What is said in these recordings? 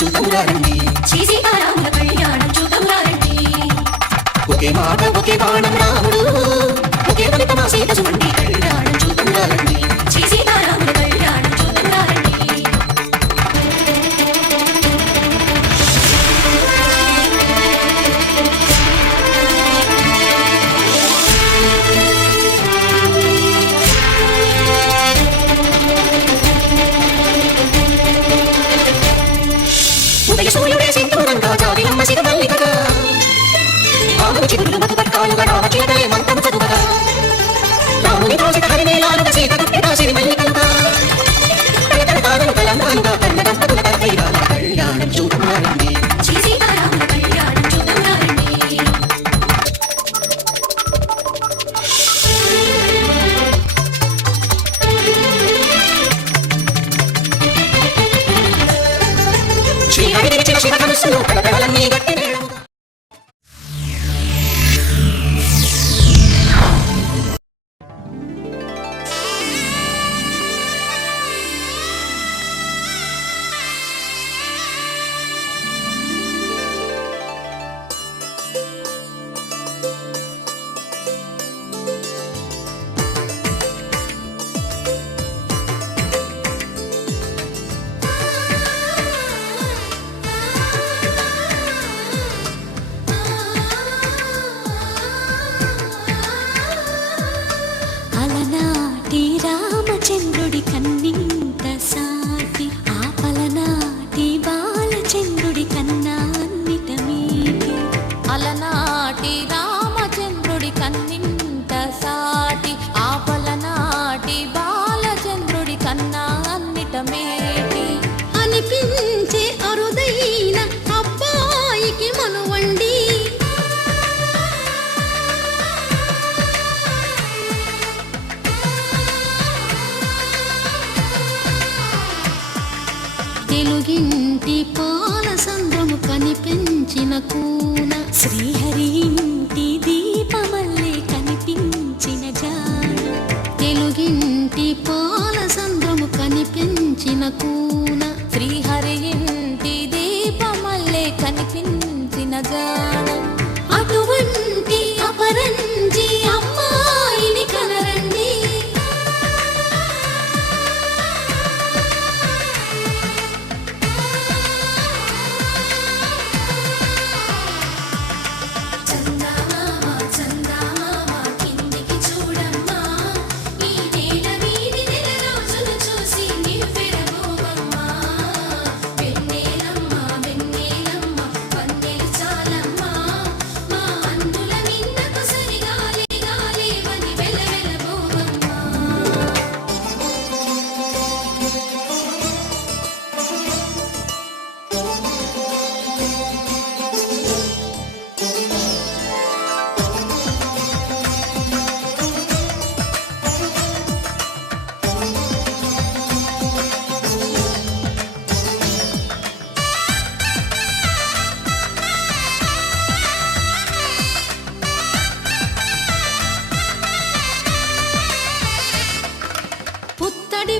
చూద్దామురారండి సీతారాముల కళ్యాణం చూద్దామురారండి ఒకే మాట ఒకే బాణం రాముడు ఒకే వనిత మా సీత సుమండి కళ్యాణం చూద్దామురారండి సీతారాముల కళ్యాణం చూద్దామురారండి సూర్యుడే సింధూరంగా జాబిలమ్మ సిగమల్లికగా ఆమె చిగురులు మధుపర్కాలుగా రామచిలకలే మంత్రము చదువగా రాముని దోషిత హరిమేలాలుగా సీత గుప్పిగా సిరిమల్లికలుగా తలతల కాదలు కలంగాలుగా కన్న దంపతుల కైరాల కళ్యాణం చూద్దామురారండి సీతారాముల కళ్యాణం చూద్దామురారండి శివధనుస్సులో కడకడలన్నీ గట్టి రామచంద్రుడి కన్నింత సాటి ఆపలనాటి బాలచంద్రుడి కన్నా అన్నిట మీటి అలనాటి రామచంద్రుడి కన్నింత సాటి ఆపలనాటి బాలచంద్రుడి కన్నా అన్నిట మేటి అనిపించే అరుదైన అబ్బాయికి మనువండి తెలుగింటి పాల సంద్రము కనిపించిన కూన శ్రీహరి ఇంటి దీపమల్లే కనిపించిన జాడ తెలుగింటి పాల సంద్రము కనిపించిన కూన శ్రీహరి ఇంటి దీపమల్లే కనిపించిన జాడ అటువంటి అపరంజి అమ్మాయిని కనరండి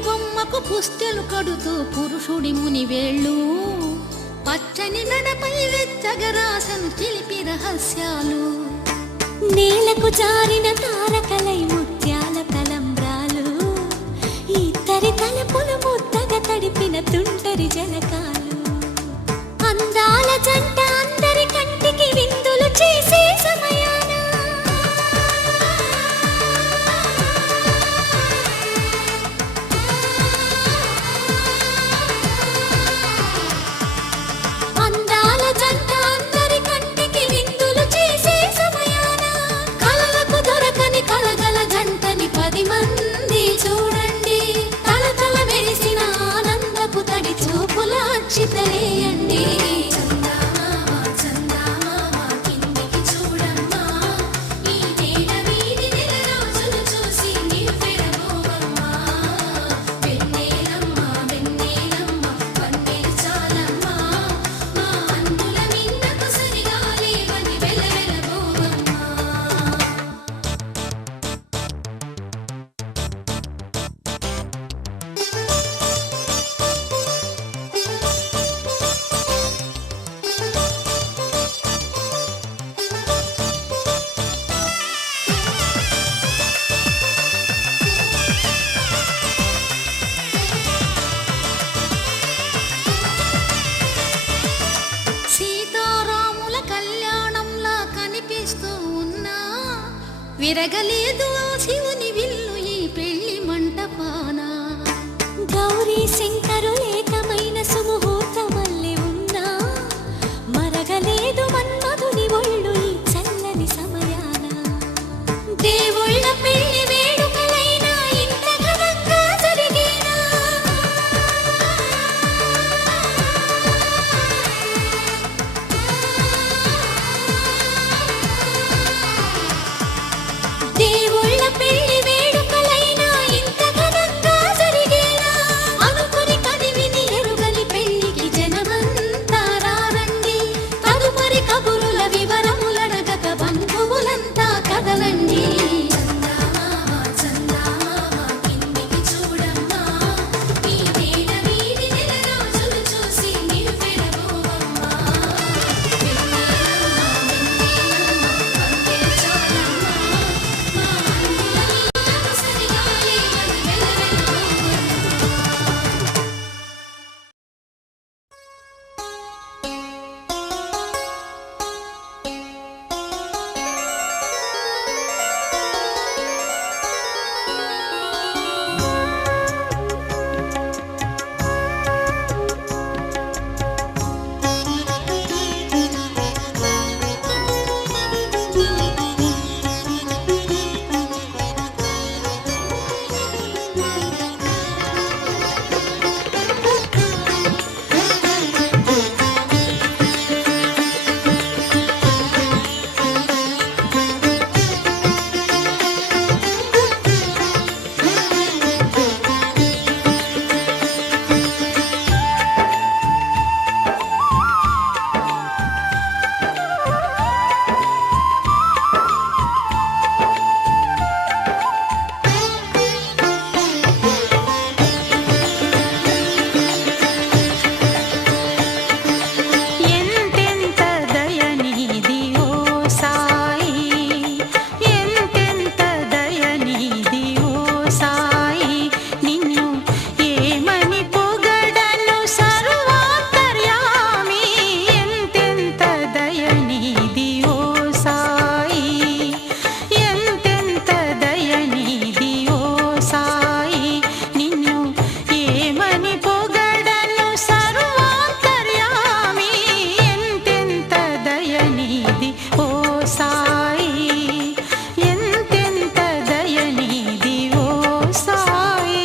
బొమ్మకు పుస్తెలు కడుతూ పురుషుడి ముని వేళ్ళు పచ్చని నడపై వెచ్చగరాసను చిలిపి రహస్యాలు నేలకు జారిన తారకలై ముత్యాల తలంబ్రాలు ఇద్దరి తలపులు ముద్దగా తడిపిన తుంటరి జలకాలు అందాల జంట అందరి కంటికి విందులు చేసే సమయాన కలగల జంటని 10 మంది చూడండి తల తల విరగలేదు ఆ శివుని విల్లు ఈ పెళ్లి మంటపాన. గౌరీ శంకరు ఏకమైన సుముహూర్తమల్లె ఉన్నా మరగలేదు మన్మధుని ఒళ్ళు ఈ చల్లని సమయాన. దేవుళ్ళ పెళ్లి వేడుకలైనా ఇంత ఘనంగా జరిగేనా? దేవుళ్ళ పెళ్లి వేడుకలైనా ఇంత ఘనంగా జరిగేనా? అనుకుని కదివిని ఎరుగని పెళ్లికి జనమంతా రారండి. తదుపరి కబురుల వివరములడగక బంధువులంతా కదలండి. చందమామ చందమామ కిందికి చూడమ్మా, ఈ వేళ వీడి నెల రోజులు చూసి నీవు పెరగోవమ్మా. వెన్నెలమ్మ వెన్నెలమ్మ వందే చాలమ్మా, మా అన్నుల మీద సరిగాలి వెన్నెలమ్మ. ఎంతెంత దయనీది ఓ సాయి, ఎంతెంత దయనీది ఓ సాయి, నిన్ను ఏమని పొగడను సర్వాంతర్యామి. ఎంతెంత దయనీది ఓ సాయి, ఎంతెంత దయనీది ఓ సాయి, నిన్ను ఏమని పొగడను సర్వాంతర్యామి. ఎంతెంత దయనీది ఓ సాయి, ఎంతెంత దయనీది ఓ సాయి.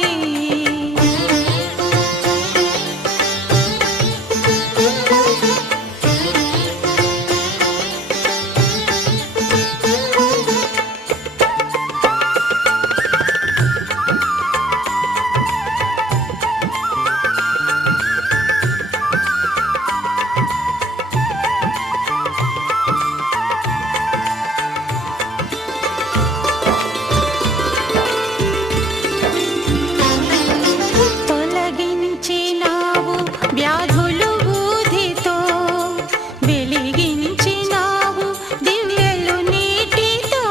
తొలగించినావు వ్యాధులు ఊధితో, వెలిగించినావు దివ్యలు నీటితో.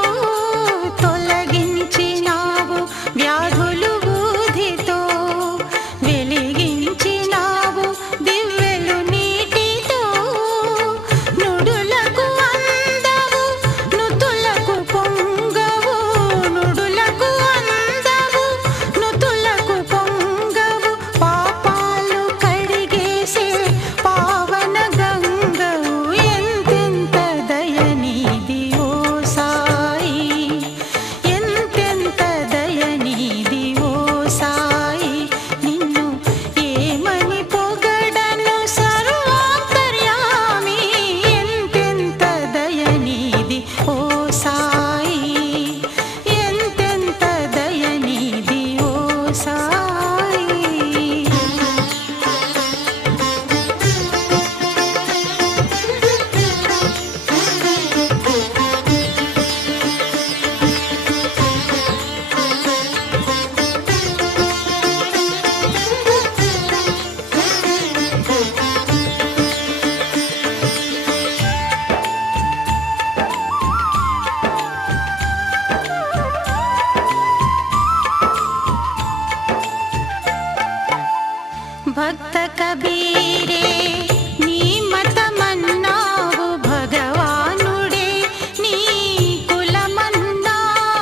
తొలగించినావు వ్యాధులు ఊధితో, వెలిగించినావు దివ్యలు నీటితో. నుడులకు అందవు నుతులకు పొంగవు, నుడులకు అందవు నుతులకు పొంగవు. పాపాలు కడిగేసే పావన గంగవు. ఎంతెంత దయనీది ఓ సాయి, ఎంతెంత దయనీది ఓ సాయి, నిన్ను ఏమని పొగడను సర్వాంతర్యామి. ఎంతెంత దయనీది ఓ సాయి, ఎంతెంత దయనీది ఓ సాయి. భక్త కబీరే నీ మతమన్నావు, భగవానుడే నీ కులమన్నావు.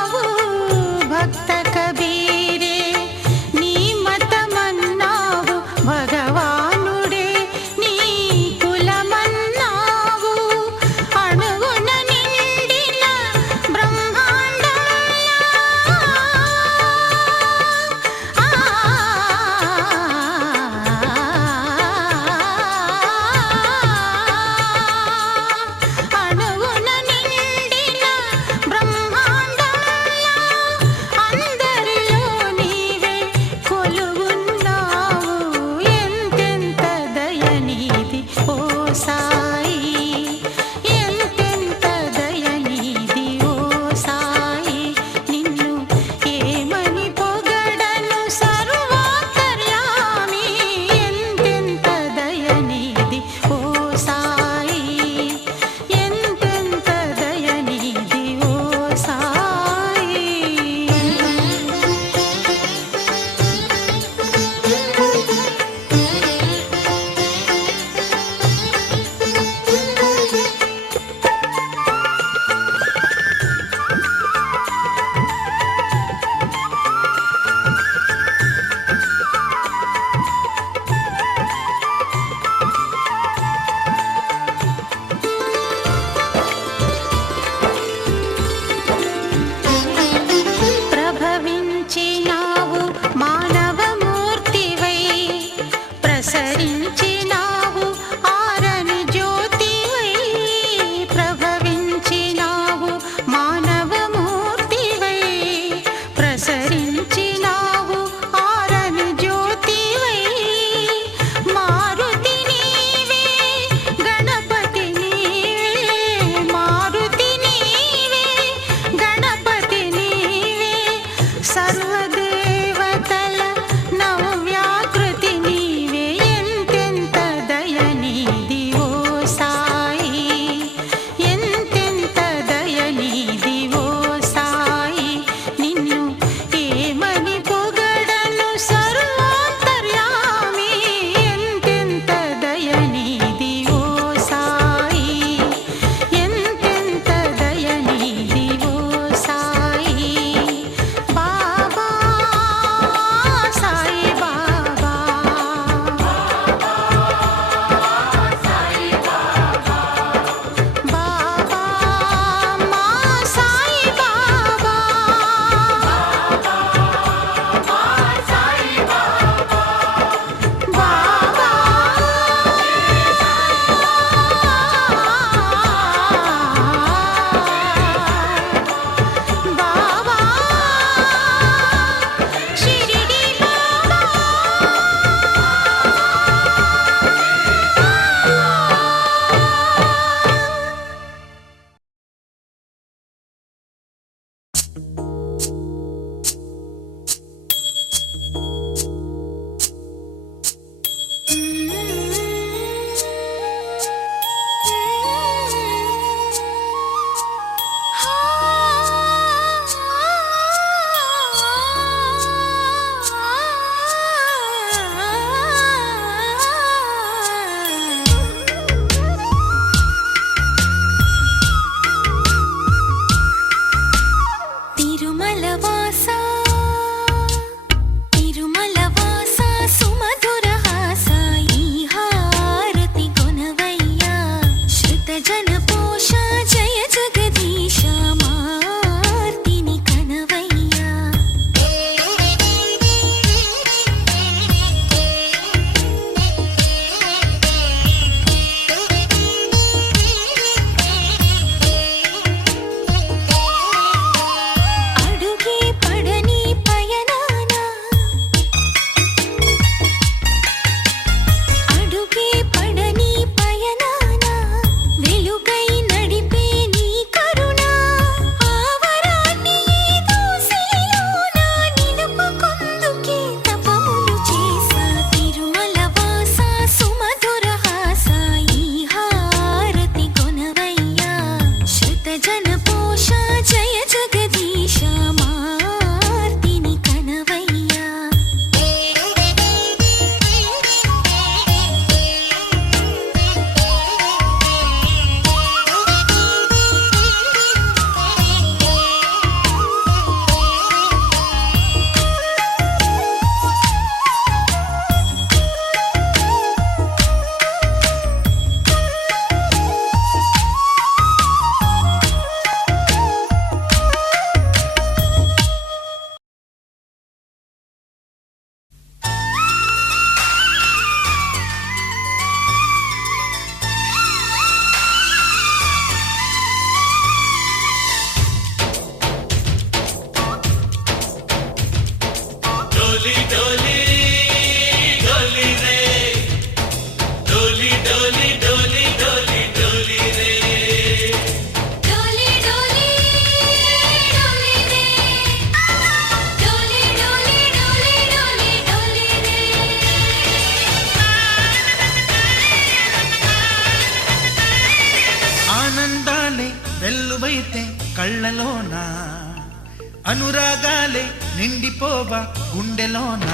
అనురాగాలే నిండిపోవా గుండెలోన,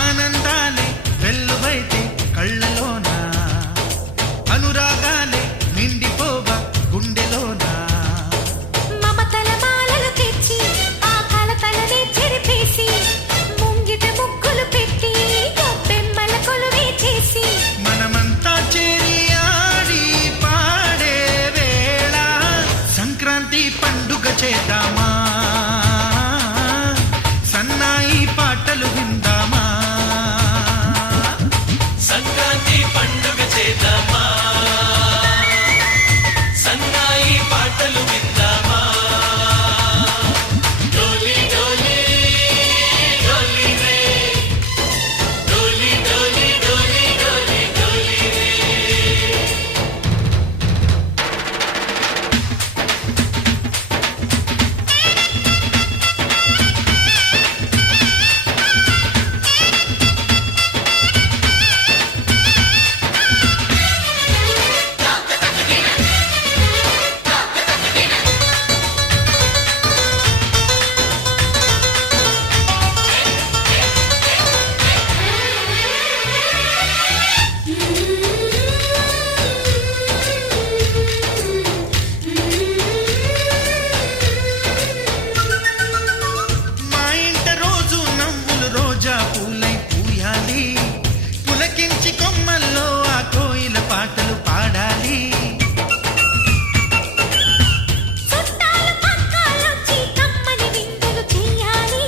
ఆనందాలే వెల్లువైతే కళ్ళలోన, అనురాగాలే నిండిపోవా గుండెలోన. మమతల మాలలు తెచ్చి ఆ కలతలనే చెరిపేసి ముంగిట ముగ్గులు పెట్టి బెమ్మల కొలువే చేసి మనమంతా చేరి ఆడి పాడే వేళ సంక్రాంతి పండుగ చేద్దామా, సన్నాయి పాటలు విందామా. సంక్రాంతి పండుగ చేద్దామా, సన్నాయి పాటలు విందామా. డోలి డోలి డోలి రే, డోలి డోలి డోలి డోలి డోలి రే. మా ఇంట రోజు నవ్వులు రోజా పూలై పూయాలి, పులకించి కొమ్మల్లో ఆ కోయిల పాటలు పాడాలి. చుట్టాలు పక్కాలొచ్చి కమ్మని విందులు చెయ్యాలి,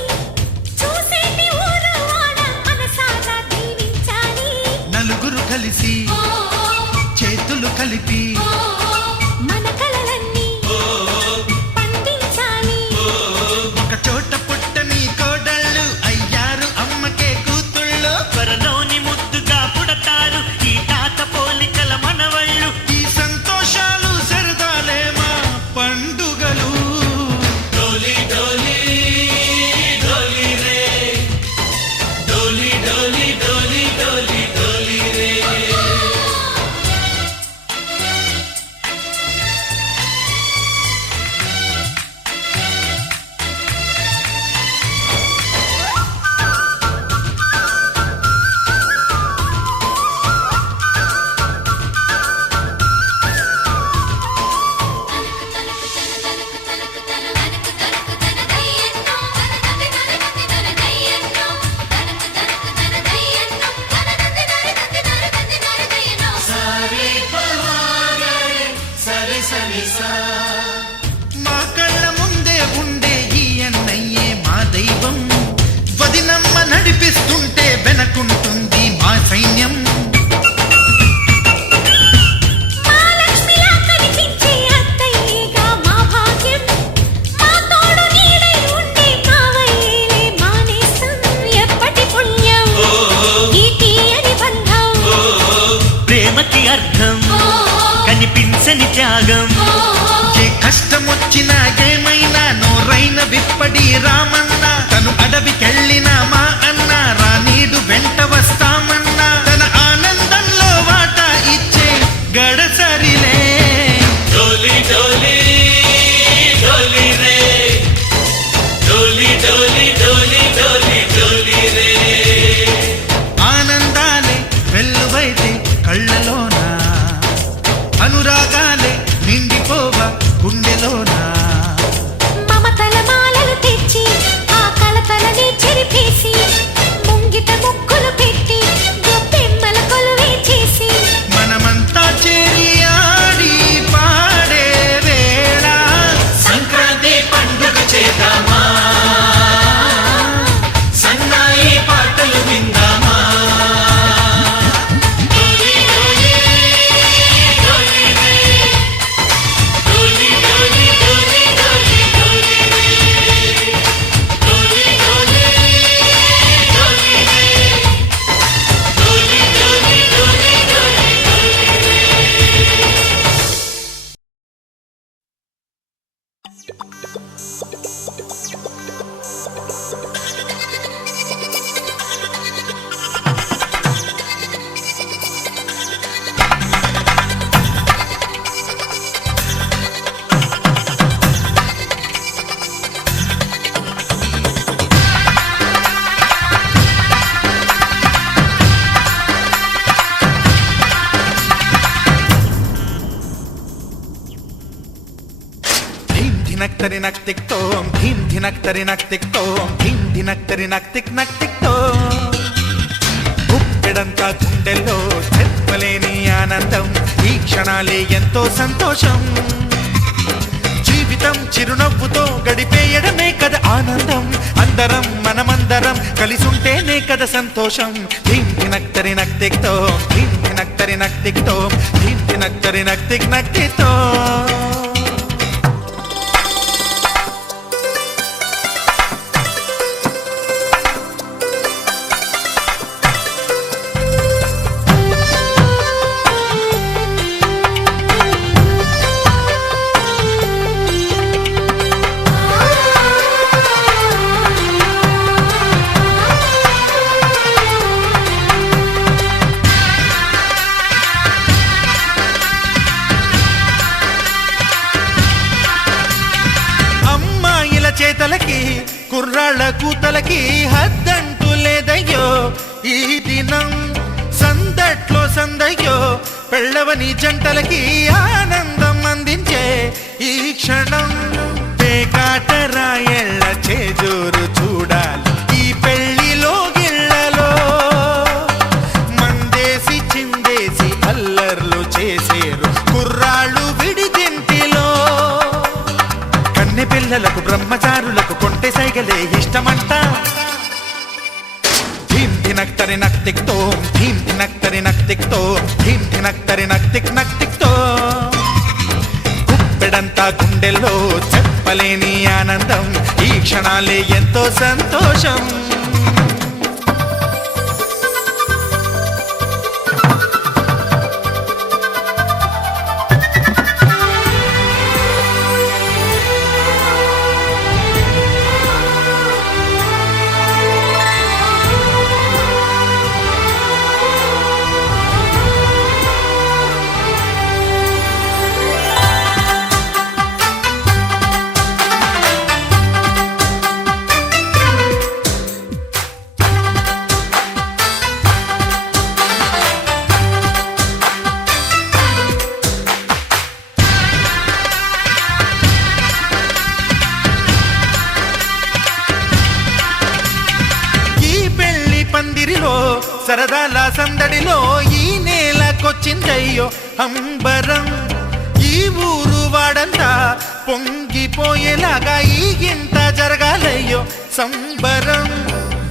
చూసేటి ఊరు వాడ మనసారా దీవించాలి. నలుగురు కలిసి చేతులు కలిపి మన కలలన్నీ పండించాలి. ఒక చోట పుట్టని కోడళ్ళు అయ్యారు అమ్మకే కూతుళ్ళు, త్వరలోని ముద్దుగా పుడతారు ఈ తాత పోలికల మనవళ్ళు. ఈ సంతోషాలు సరదాలే మా పండుగలు. డోలి డోలి డోలి రే, డోలి డోలి డోలి డోలి డోలి రే. మా కళ్ళ ముందే ఉండే ఈ అన్నయ్యే మా దైవం, వదినమ్మ నడిపిస్తుంటే వెనకుంటుంది మా సైన్యం. మహాలక్ష్మిలా కనిపించే అత్తయ్యేగా మా భాగ్యం, మా తోడు నీడై ఉండే కావయ్యేలే మా నేస్తం. ఎప్పటి పుణ్యం ఈ తీయని బంధం, ప్రేమకి అర్థం కనిపించని త్యాగం. ఏ కష్టం వచ్చినా ఏమైనా నోరైన విప్పడి రామన్న, తను అడవికెళ్ళిన మా అన్న రానీడు వెంట వస్తామన్నా, తన ఆనంద ధినక్తరి నక్తిక్తోం ధీం ధినక్తరి నక్తిక్తోం ధీం ధినక్తరి నక్తిక్తోం గుప్పెడంతా గుండెల్లో చెప్పలేని ఆనందం ఈ క్షణాలే ఎంతో సంతోషం జీవితం చిరునవ్వుతో గడిపేయడమే కదా ఆనందం అందరం మనమందరం కలిసుంటేనే కదా సంతోషం ధీం ధినక్తరి నక్తిక్తోం ధీం ధినక్తరి నక్తిక్తోం ధీం ధినక్తరి నక్తిక్తోం చేతలకి కుర్రాళ్ళ కూతలకి హద్దంటూ లేదయ్యో ఈ దినం సందట్లో సందయ్యో పెళ్ళవని జంటలకి ఆనందం అందించే ఈ క్షణం పేకాట రాయళ్ళ చేజోరు చూడాలి ఈ పెళ్లిలో గిళ్ళలో మందేసి చిందేసి అల్లర్లు చేసేరు కుర్రాళ్ళు విడిదింటిలో పిల్లలకు బ్రహ్మచారులకు కొంటె సైగలే ఇష్టమంట ధీం ధినక్తరి నక్తిక్తోం ధీం ధినక్తరి నక్తిక్తోం ధీం ధినక్తరి నక్తిక్తోం గుప్పెడంతా గుండెల్లో చెప్పలేని ఆనందం ఈ క్షణాలే ఎంతో సంతోషం సరదాల సందడిలో ఈ నేలకొచ్చిందయ్యో అంబరం ఈ ఊరు వాడంతా పొంగిపోయేలాగా ఈ గింత జరగాలయ్యో సంబరం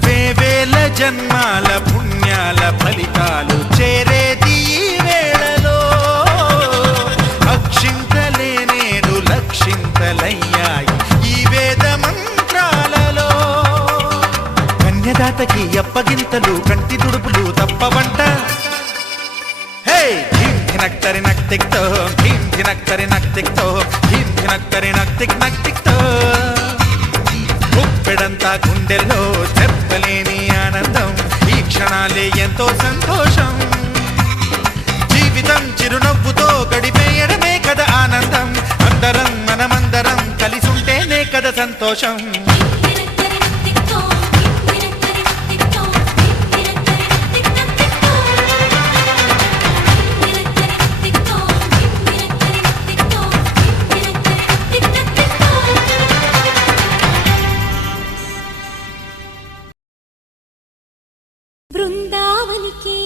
వేవేల జన్మాల పుణ్యాల ఫలితాలు చేరేది ఈ వేళలో అక్షింతలే నేడు లక్షింతలయ్యాయి ఈ వేద మంత్రాలలో కన్యదాతకి అప్పగింతలు కంటి దుడుపులు తప్పవంట హే ధీం ధినక్తరి నక్తిక్తోం ధీం ధినక్తరి నక్తిక్తోం ధీం ధినక్తరి నక్తిక్తోం గుప్పెడంతా గుండెల్లో చెప్పలేని ఆనందం ఈ క్షణాలే ఎంతో సంతోషం జీవితం చిరునవ్వుతో గడిపేయడమే కదా ఆనందం అందరం మనమందరం కలిసుంటేనే కదా సంతోషం బృందావనికి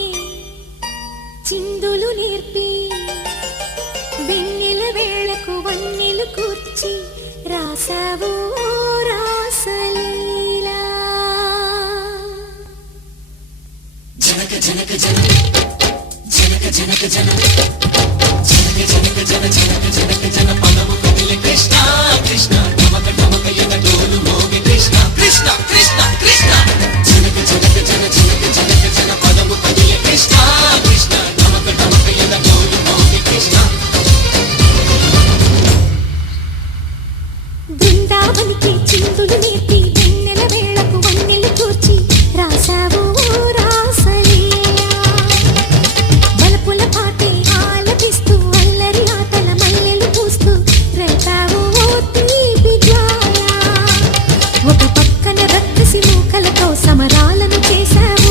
చిందులు నేర్పి వెన్నెల వేళకు వన్నెలు కూర్చి రాసావు రాసలీలా జనక జనక జనక జనక జనక జనక జనక జనక జన జనక జనక జన పదము కదిలే కృష్ణ కృష్ణ ఢమక ఢమక ఎన డోలు మోగే కృష్ణ కృష్ణ కృష్ణ కృష్ణ జనక జనక జన జనక జనక జన పదము కదిలే కృష్ణ కృష్ణ ఢమక ఢమక ఎన డోలు మోగే కృష్ణ బృందావనికి చిందులు నేర్పి వెన్నెల వేళకు వన్నెలు కూర్చి రాసావు రాసలీలా బలపుల పాటే ఆలపిస్తూ అల్లరి ఆటల మల్లెలు పూస్తూ రేపావు తీపి జ్వాల ఒక పక్కన రక్కసి మూకలతో సమరాలను చేశావు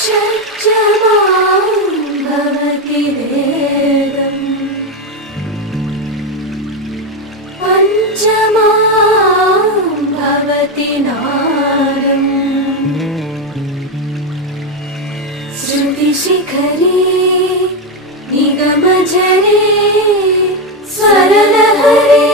షట్జమాం భవతి వేదం పంచమాం భవతి నాదం శృతిశిఖరే నిగమజరే స్వరలహరే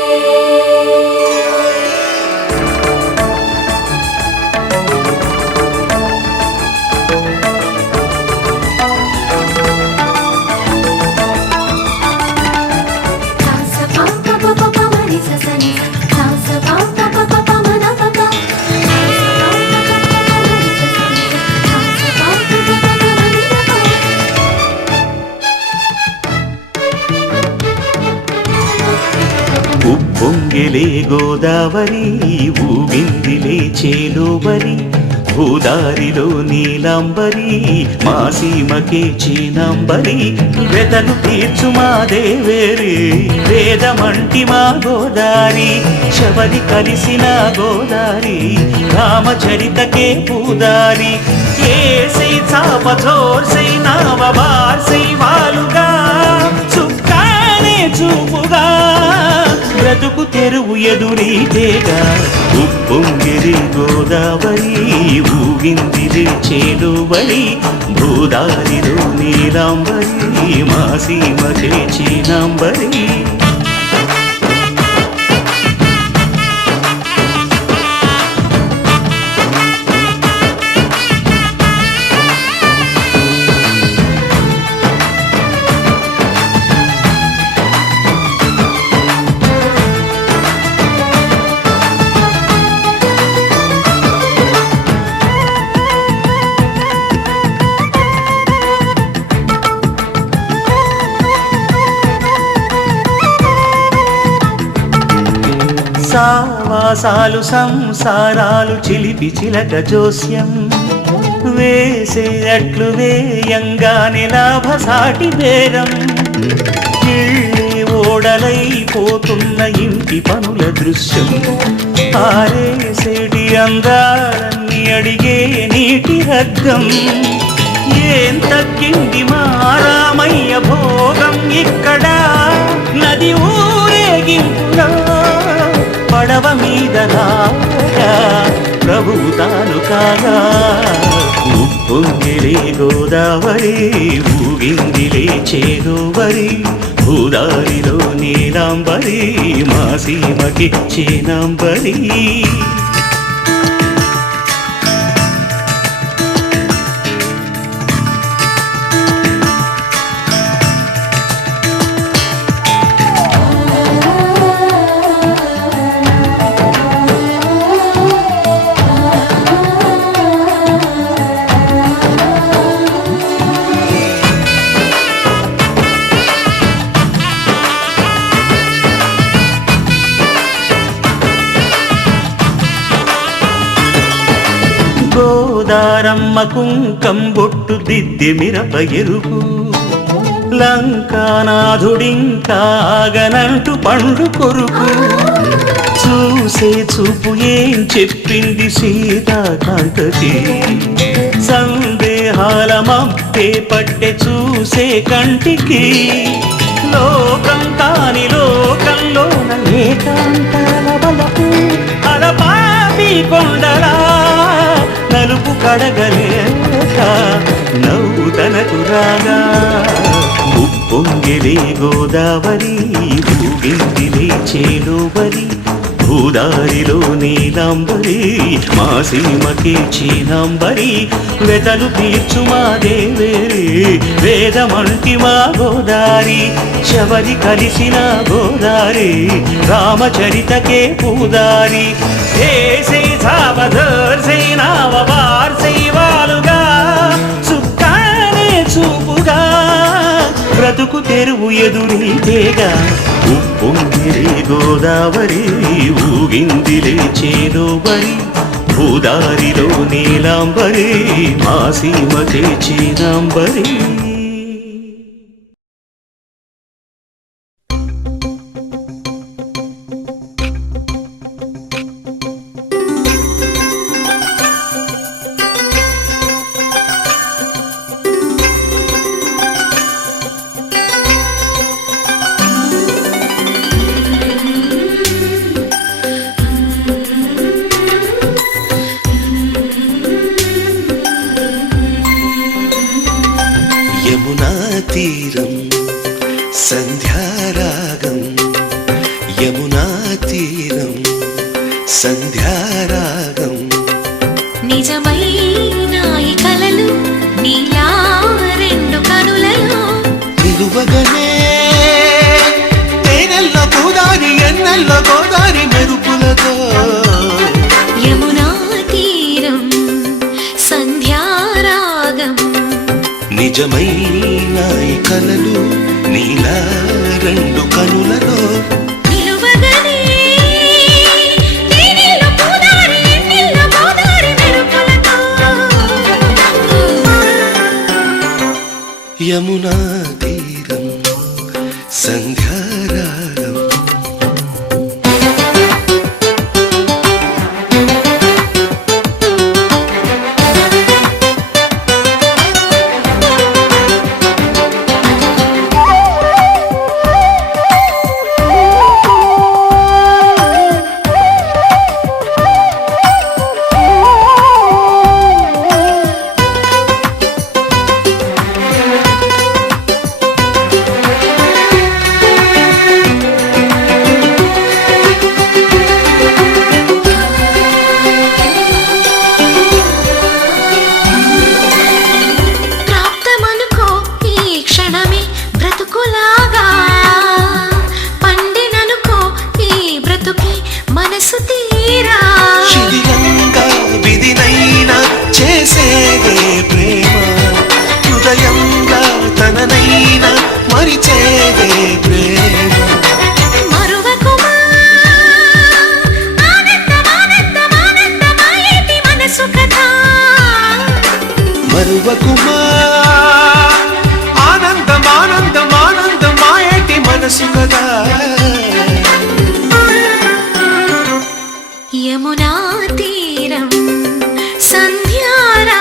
ఉప్పొంగిలే గోదావరి ఊగిందిలే చేలోబరి భూదారిలో నీలాంబరి మా సీమకే చీనాంబరి వెతలు తీర్చు మా దేవేరి వేదమంటి మా గోదారి శబరి కలిసిన గోదారి రామచరితకే పూదారి ఏసై చాపచోర్సై నావబార్సై వాలుగా చుక్కానే చూపుగా బ్రతుకు తెరువు ఎదురీతేగా ఉప్పొంగిరి గోదావరి ఊగిందిరి చేలువరి భూదారిలో నీలాంబరి మా సీమకే చీనాంబరి సావాసాలు సంసారాలు చిలిపి చిలక జోస్యం వేసే అట్లు వేయంగానే లాభసాటి బేరం ఇళ్ళే ఓడలైపోతున్న ఇంటి పనుల దృశ్యం ఆరేసేటి అందాలన్నీ అడిగే నీటి హద్దం ఏం తగ్గింది మా రామయ్య భోగం ఇక్కడ నది ఊరేగింపులో పడవ మీద రాగా ప్రభువు తాను కాగా ఉప్పొంగిలే గోదావరి ఊగిందిలే చేలోబరి భూదారిలో నీలాంబరి మా సీమకి చీనాంబరి గోదారమ్మ కుంకం బొట్టు దిద్ది మిరప ఎరుపు లంకానాథుడింకాగనంటూ పండు కొరుకు చూసే చూపు ఏం చెప్పింది సీతాకాంతకి సందేహాల మప్పే పట్టె చూసే కంటికి లోకం కాని లోకంలోన ఏకాంతాల బలపు అలపాపి కొండలా నలుపు కడగలేక నవ్వు తనకు రాగా ఉప్పొంగిలే గోదావరి ఊగిందిలే చేలోబరి భూదారిలో నీలాంబరి మా సీమకే చీనాంబరి వెతలు తీర్చు మా దేవేరి వేదమంటి మా గోదారి శబరి కలిసిన గోదారి రామచరితకే పూదారి ఏసై సావధర్సై నావబార్సై వాలుగా చుక్కానే చూపుగా బ్రతుకు తెరువు ఎదురీతేగా ఉప్పొంగిలే గోదావరి ఊగిందిలే చేలోబరి భూదారిలో నీలాంబరి మా సీమకే చీనాంబరి తీరం సంధ్యారాగం యమునా తీరం సంధ్యారాగం నిజమైన ఈ కలలు నీలా రెండు కనులలో నిలువగనే తేనెల్ల గోదారి ఎన్నెల్ల గోదారి మెరుపులతో యమునా తీరం సంధ్యారాగం నిజమైన ఈ కలలు నీలా రెండు కనులలో నిలువగనే తేనెల గోదారి ఎన్నెల గోదారి మెరుపులతో యమునా తీరం సంధ్యారాగం ప్రాప్తమనుకో ఈ క్షణమే బ్రతుకులాగా పండిననుకో ఈ బ్రతుకే మనసు తీరా శిథిలంగా విధినైనా చేసేదే ప్రేమ హృదయంగా తననైనా మరిచేదే ప్రేమ మరువకుమా ఆనందమానందమానందమాయేటి మనసు కథ మరువకుమా ఆనందమానందమానందమాయేటి మనసు కదా యమునా తీరం సంధ్యారాగం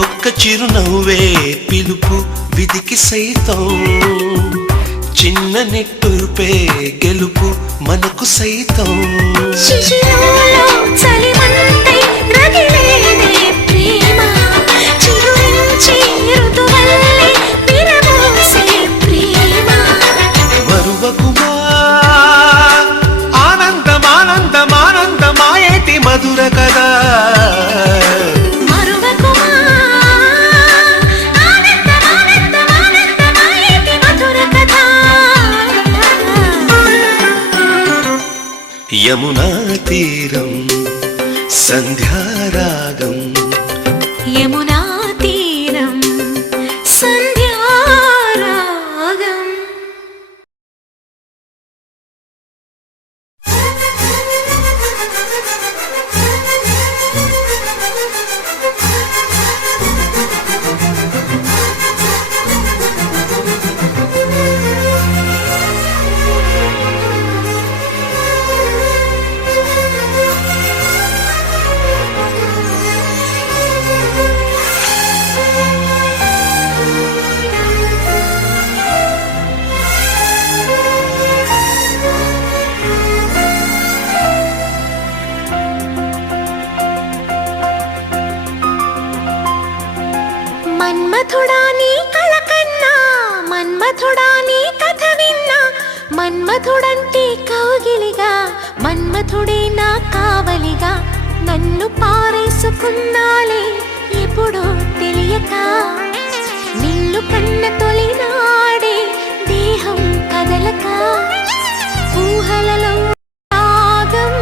ఒక్క చిరునవ్వే పిలుపు విధికి సైతం చిన్న నిట్టూర్పే గెలుపు మనకు సైతం శిశిరంలో చలిమంటై రగిలేదే ప్రేమ చిరురించి ఋతువల్లే విరబోసే ప్రేమ మరువకుమా ఆనందమానందమానందమాయేటి మధుర కదా మరువకుమా ఆనందమానందమానందమాయేటి మధుర కథ యమునా తీరం సంధ్యారాగం యమునా తీరం సంధ్యారాగం మన్మథుడా నీ కళ కన్నా మన్మథుడా నీ కథ విన్నా మన్మథుడంటే కౌగిలిగా మన్మథుడే నా కావలిగా నన్ను పారేసుకున్నాలే ఎప్పుడో తెలియక నిన్ను కన్న తొలినాడే దేహం కదలక ఊహలలో రాగం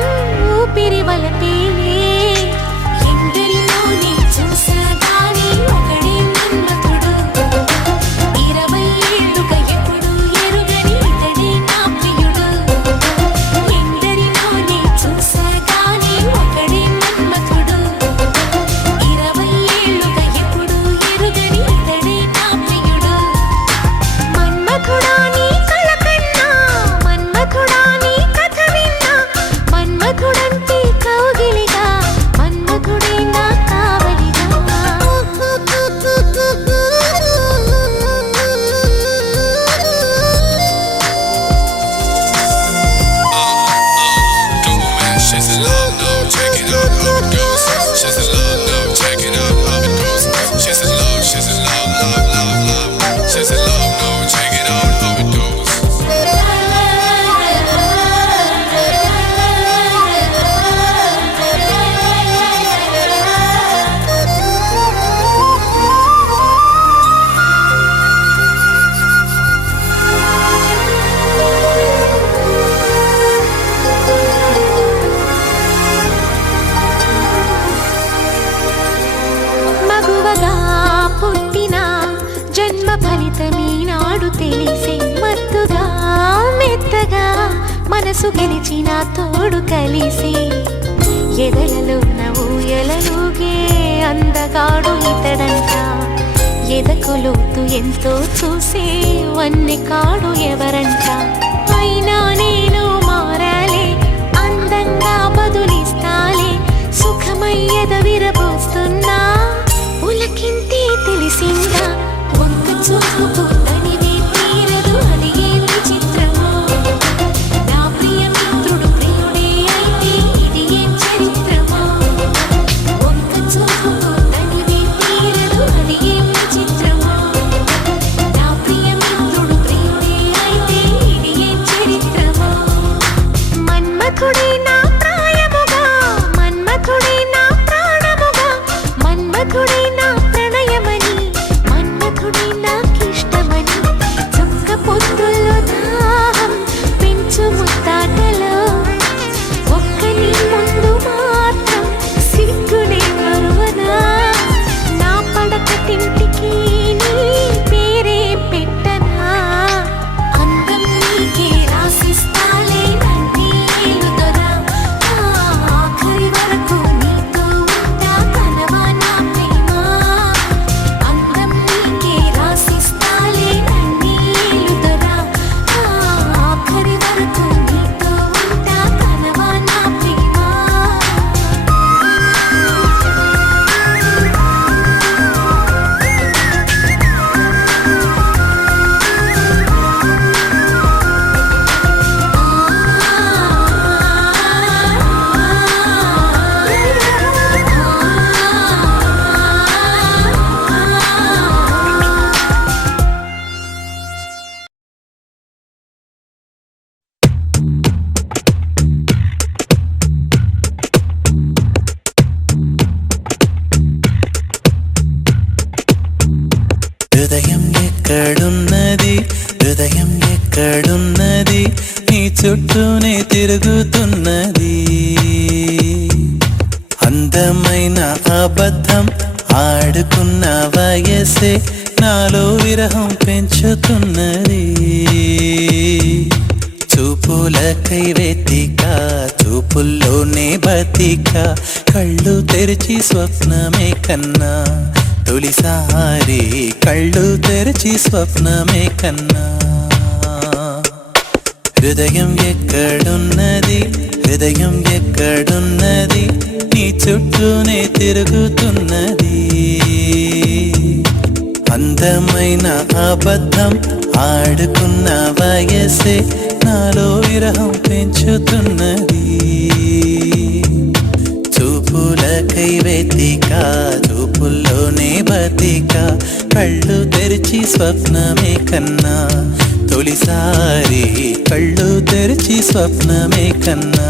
ఊపిరి వలపేలే ఎందరిలో నీ చూసగానే ఒకడే మన్మథుడు 20 ఏళ్ళుగా ఎప్పుడు ఎరుగని ఇతడే నా ప్రియుడు ఎందరిలో నీ చూసగానే ఒకడే మన్మథుడు మనసు గెలిచిన తోడు కలిసి ఎదలలో ఊయలలుగే అందగాడు ఇతడంట ఎదకు లోతు ఎంతో చూసే వన్నె కాడు ఎవరంట అయినా నేను మారాలే అందంగా బదులిస్తాలే సుఖమయ్యద విరబోస్తున్నా ఉలకింతే తెలిసిందా ఒక్క చూపు తనివే తీరదు అది ఏం విచిత్రమో నా ప్రియ మిత్రుడు ప్రియుడే అయితే ఇది ఏం చరిత్రమో ఒక్క చూపు తనివే తీరదు అది ఏం విచిత్రమో నా ప్రియ మిత్రుడు ప్రియుడే అయితే ఇది ఏం చరిత్రమో మన్మథుడే నా ప్రాయముగా మన్మథుడే నా ప్రాణముగా మన్మథుడే నా ప్రణయమని మన్మథుడే నాకిష్టమని చుక్క పొద్దుల్లో దాహం పెంచు ముత్తాటలో ఒక్క నీ ముందు మాత్రం సిగ్గునే మరువనా నా పడక తింటికి నీ పేరే పెట్టనా అందం నీకే రాసిస్తాలే నన్నే ఏలుదొరా ఆఖరి వరకు నీతో ఉంటా కనవా నా ప్రేమ అందం నీకే రాసిస్తాలే నన్నే ఏలుదొరా ఆఖరి వరకు నీతో ఉంటా కనవా నా ప్రేమ హృదయం ఎక్కడున్నది హృదయం ఎక్కడున్నది నీ చుట్టూనే తిరుగుతున్నది అందమైన అబద్ధం ఆడుకున్న వయసే నాలో విరహం పెంచుతున్నది చూపులకై వెతిక చూపుల్లోనే బతిక కళ్ళు తెరిచి స్వప్నమే కన్నా తొలిసారి కళ్ళు తెరిచి స్వప్నమే కన్నా హృదయం ఎక్కడున్నది హృదయం ఎక్కడున్నది నీ చుట్టూనే తిరుగుతున్నది అందమైన అబద్ధం ఆడుకున్న వయసే నాలో విరహం పెంచుతున్నది చూపులకై వెతిక చూపుల్లోనే బతిక కళ్ళు తెరిచి స్వప్నమే కన్నా తొలిసారి కళ్ళు తెరిచి స్వప్నమే కన్నా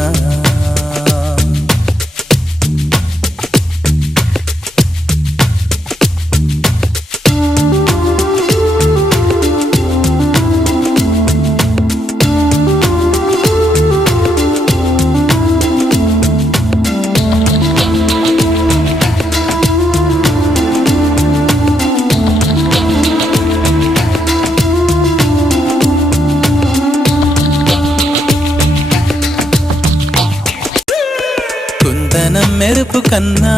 మెరుపు కన్నా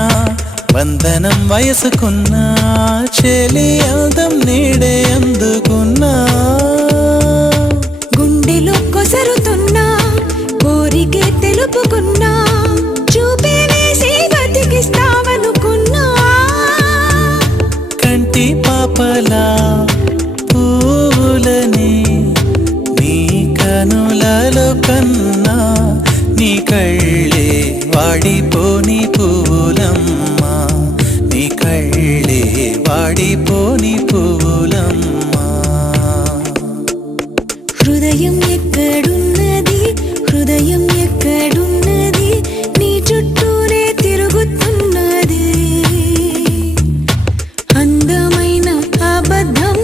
వందనం వయసుకున్నా చెలి అందం నీడే అందుకున్నా గుండెలో కొసరుతున్నా కోరికే తెలుపుకున్నా చూపే వేసి బతికిస్తావనుకున్నా కంటి పాపలా పూలని నీ కనులలో కన్నా నీ కళ్ళే వాడిపోని పూలమ్మా నీ కళ్ళే వాడిపోని పూలమ్మా హృదయం ఎక్కడున్నది హృదయం ఎక్కడున్నది నీ చుట్టూనే తిరుగుతున్నది అందమైన అబద్ధం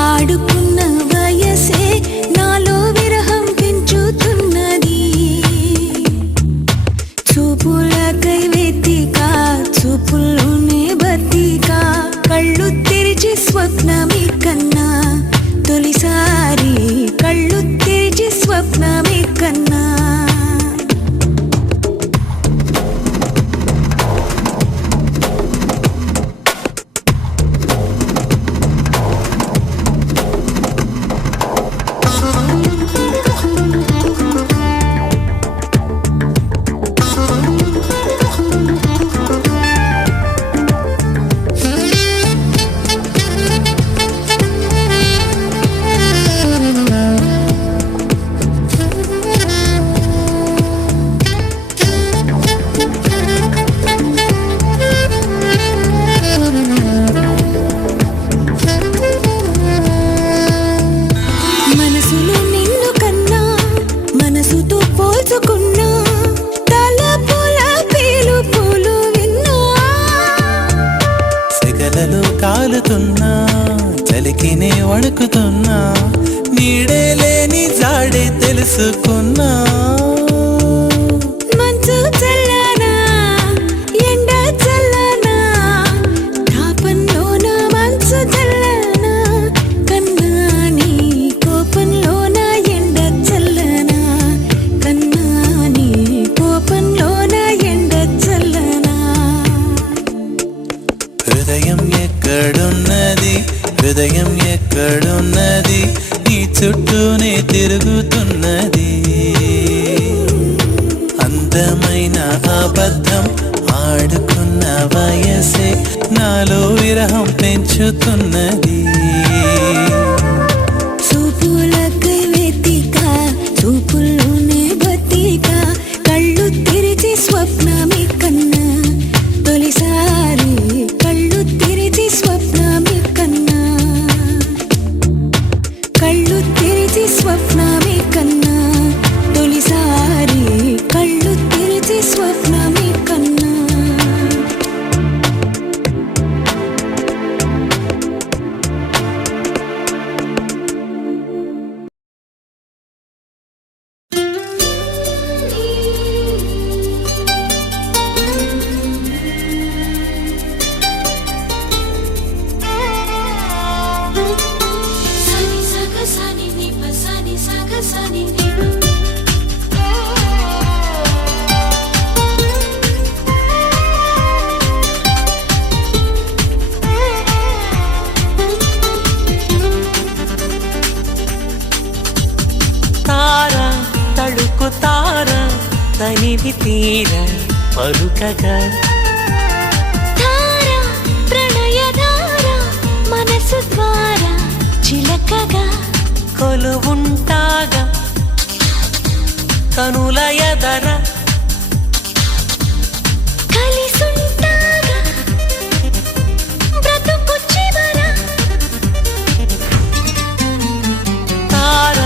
ఆడుకున్న వయసే నాలో విరహం పెంచుతున్నది చూపులకై వెతిక చూపుల్లోనే బతిక కళ్ళు తెరిచి తెలుసుకున్నా తలపుల పిలుపులు విన్నా సెగలలో కాలుతున్నా చలికినే వణుకుతున్నా నీడే లేని జాడే తెలుసుకున్నా మంచు చల్లనా ఎండ చల్లనా తాపంలోన మంచు చల్లనా కన్నా నీ కోపంలోన ఎండ చల్లనా కన్నా నీ కోపంలోన ఎండ చల్లనా హృదయం ఎక్కడున్నది హృదయం ఎక్కడున్నది నీ చుట్టూనే తిరుగుతున్నది అందమైన అబద్ధం ఆడుకున్న వయసే నాలో విరహం పెంచుతున్నది చూపులకై వెతిక చూపుల్లోనే బతిక కళ్ళు తెరిచి స్వప్నమే కన్నా తొలిసారి కళ్ళు తెరిచి స్వప్నమే కన్నా కళ్ళు తెరిచి స్వప్నమే కన్నా తొలిసారి కళ్ళు తెరిచి స్వప్నమే కన్నా Sani saga sani ni pa sani saga sani ni pa. తార తళుకు తార తనివి తీర పలుకగా ధార ప్రణయధార మనసు ద్వార చిలకగా కొలువుంటాగా కనుల ఎదర కలిసుంటాగా బ్రతుకు చివర తార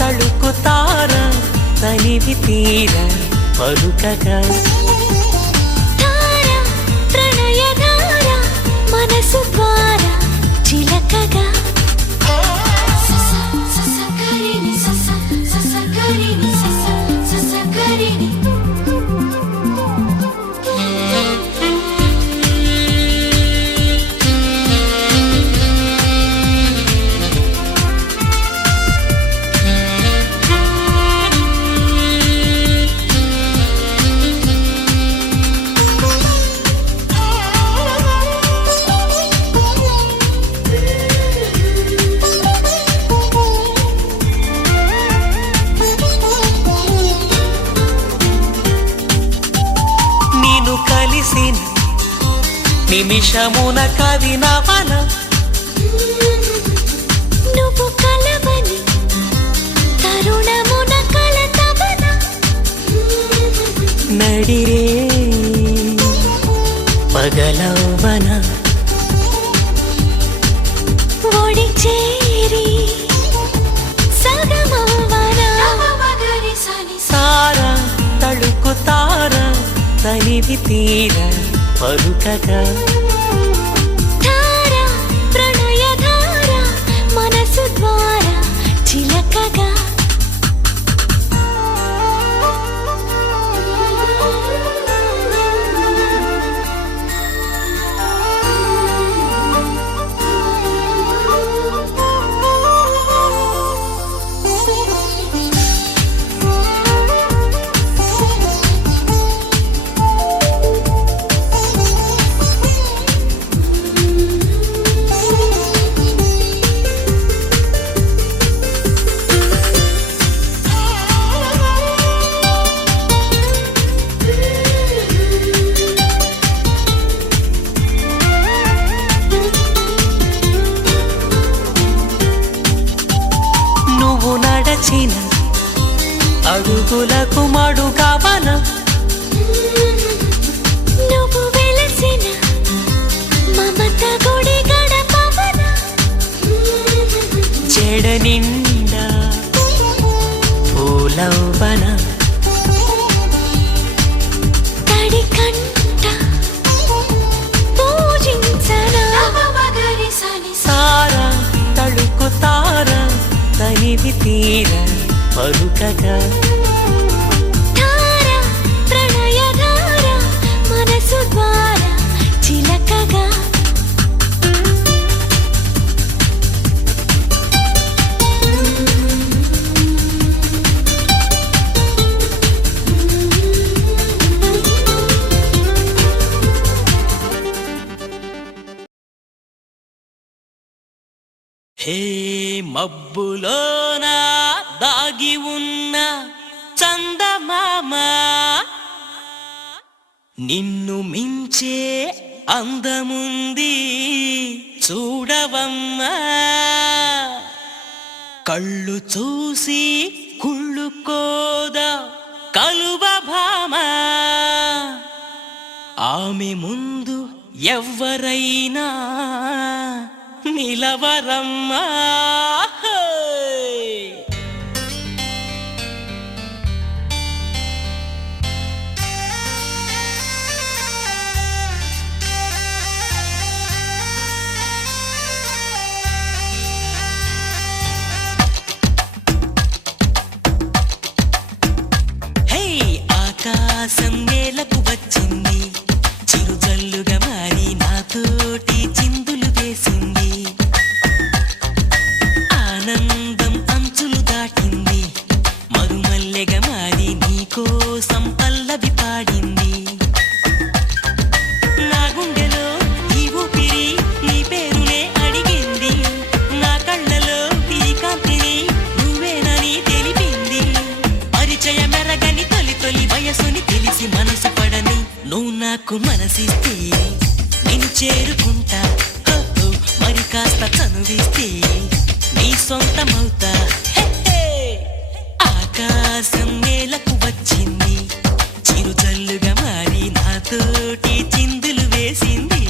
తళుకు తార తనివి తీర పలుకగా ధార ప్రణయధార మనసు ద్వార చిలకగా Sasa sasa karini sasa sasa karini sasa sasa karini. నిన్ను కలిసిన నిమిషమున కవి నవన నువ్వు కలవని తరుణమున కలతవన నడిరే పగలవన ఒడి చేరి సగమవన Magari sani తార తళుకు తార తనివి తీర పలుకగా ధార ప్రణయధార మనసు ద్వార చిలకగా నడచిన అడుగులకు మడుగవన నువ్వు వెలసిన మమత గుడి గడపవన చెడ నిండా పూలవన హే మబ్బులోన దాగి ఉన్న చందమామ నిన్ను మించే అందముంది చూడవమ్మా కళ్ళు చూసి కుళ్ళుకోదా కలువ భామ ఆమె ముందు ఎవ్వరైనా నిలవరమ్మా ఆకాశం నేలకు వచ్చింది చిరుజల్లుగా మారి నాతోటి చిందులు వేసింది ఆనందం అంచులు దాటింది మరుమల్లెగా మారి నీకోసం పల్లవి పాడింది నా గుండెలో ఈ ఊపిరి నీ పేరునే అడిగింది నా కళ్ళలో ఈ కాంతిని నువ్వేనని తెలిపింది పరిచయ మెరగని తొలి వయసుని తెలిసి మనసు పడని నువ్వు నాకు మనసిస్తే నేను చేరుకుంటా మరి కాస్త చనువిస్తే నీ సొంతమవుతా ఆకాశం నేలకు వచ్చింది చిరుజల్లుగా మారి నాతోటి చిందులు వేసింది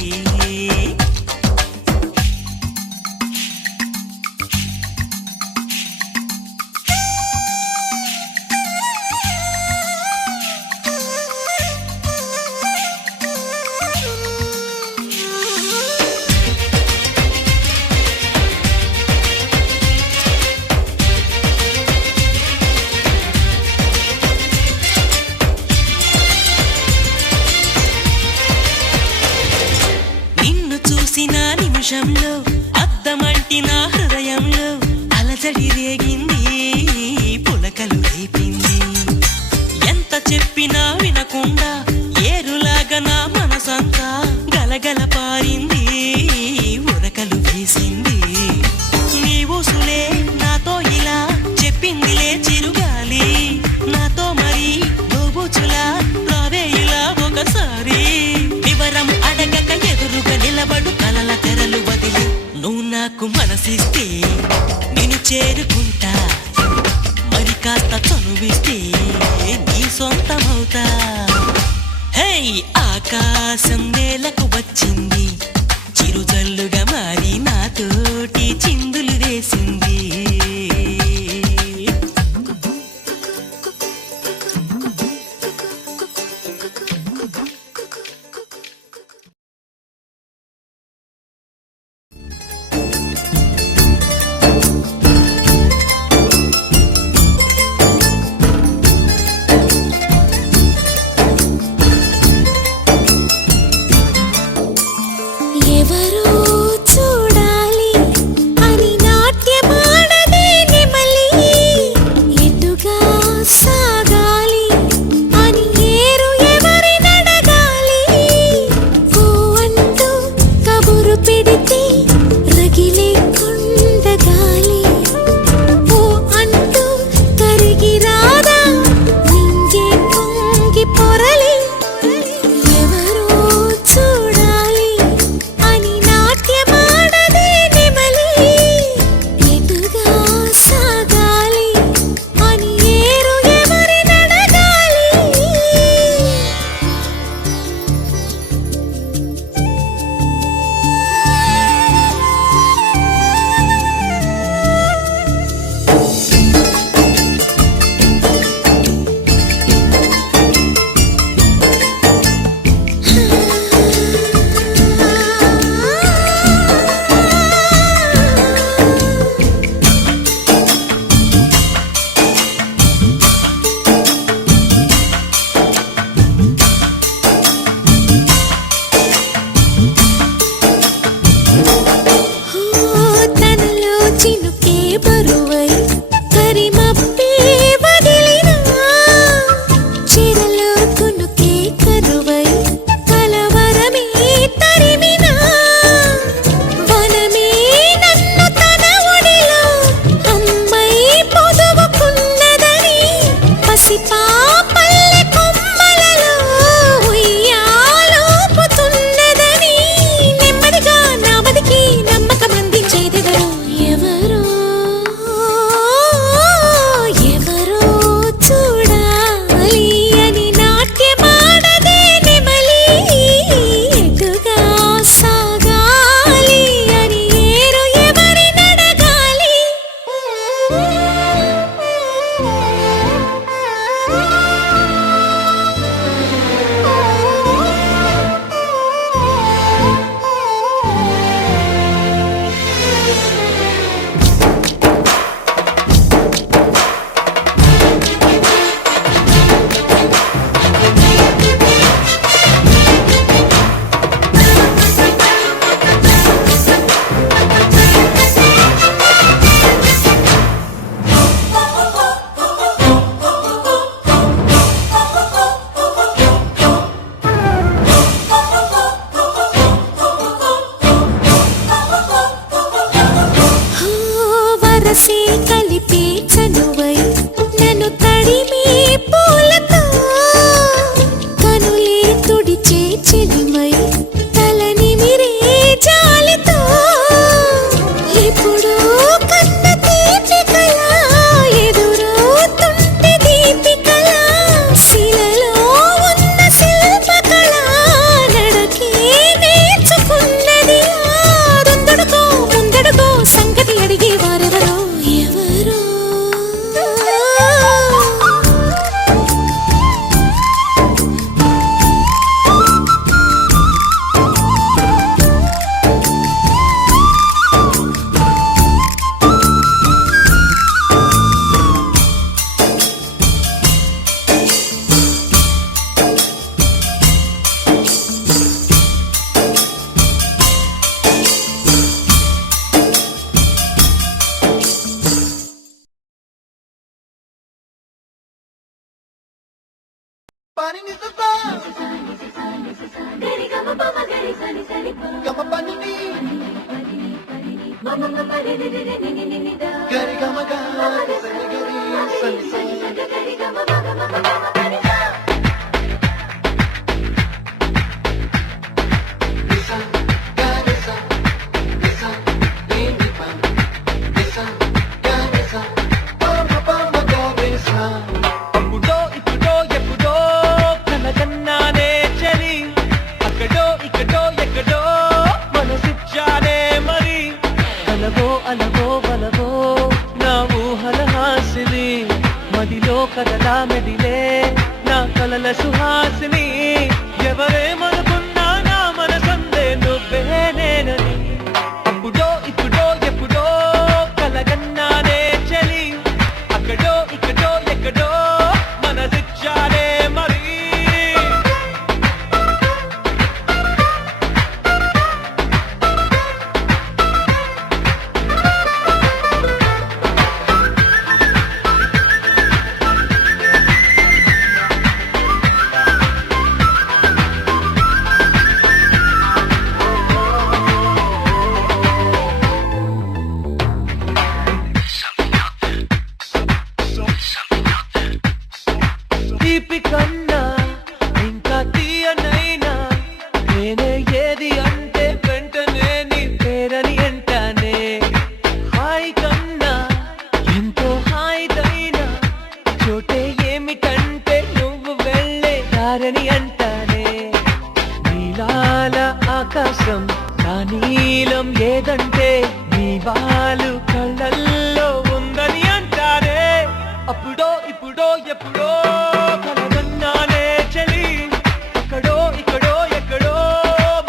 నిమిషంలో అద్దమంటి నా హృదయంలో అలజడి రేగింది పులకలు రేపింది ఎంత చెప్పినా వినకుండా ఏరులాగా నా మనసంతా గలగల పారింది ఉరకలు వేసింది నీ ఊసులే నాతో ఇలా చెప్పిందిలే చిరుగాలి నాతో మరి దోబుచులా రావే ఇలా ఒకసారి వివరం అడగక ఎదురుగా నిలబడు కలల తెరలు వదిలి నువ్వు నాకు మనసిస్తే నేను చేరుకుంటా మరి కాస్త చనువిస్తే నీ సొంతమవుతా హే ఆకాశం నేలకు వచ్చింది చిరుజల్లుగా మారి నాతోటి చిందులు వేసింది ఎవరో చూడాలి అని నాట్యమాడ అప్పుడో ఇప్పుడో ఎప్పుడో కలగన్నానే చలి అక్కడో ఇక్కడో ఎక్కడో మనసిచ్చానే మరి కలవో అలవో బలవో నా ఊహల హాసిని మదిలో కదలా మెదిలే నా కలల సుహాసిని ఎవరేమనుకున్నా నా మనసందే నువ్వే నేనని అప్పుడో ఇప్పుడో ఎప్పుడో కలగన్నానే చలి అక్కడో ఇక్కడో ఎక్కడో మనసిచ్చానే మరి తీపి కన్నా ఇంకా తీయనైనా నేనే ఏది అంటే వెంటనే నీ పేరని అంటానే హాయి కన్నా ఎంతో హాయిదైనా చోటే ఏమిటంటే నువ్వు వెళ్ళే దారని అంటానే నీలాల ఆకాశం నా నీలం ఏదంటే నీ వాళ్ళు కళ్ళల్లో ఉందని అంటారే అప్పుడో ఇప్పుడో ఎప్పుడో కలగన్నానే చలి అక్కడో ఇక్కడో ఎక్కడో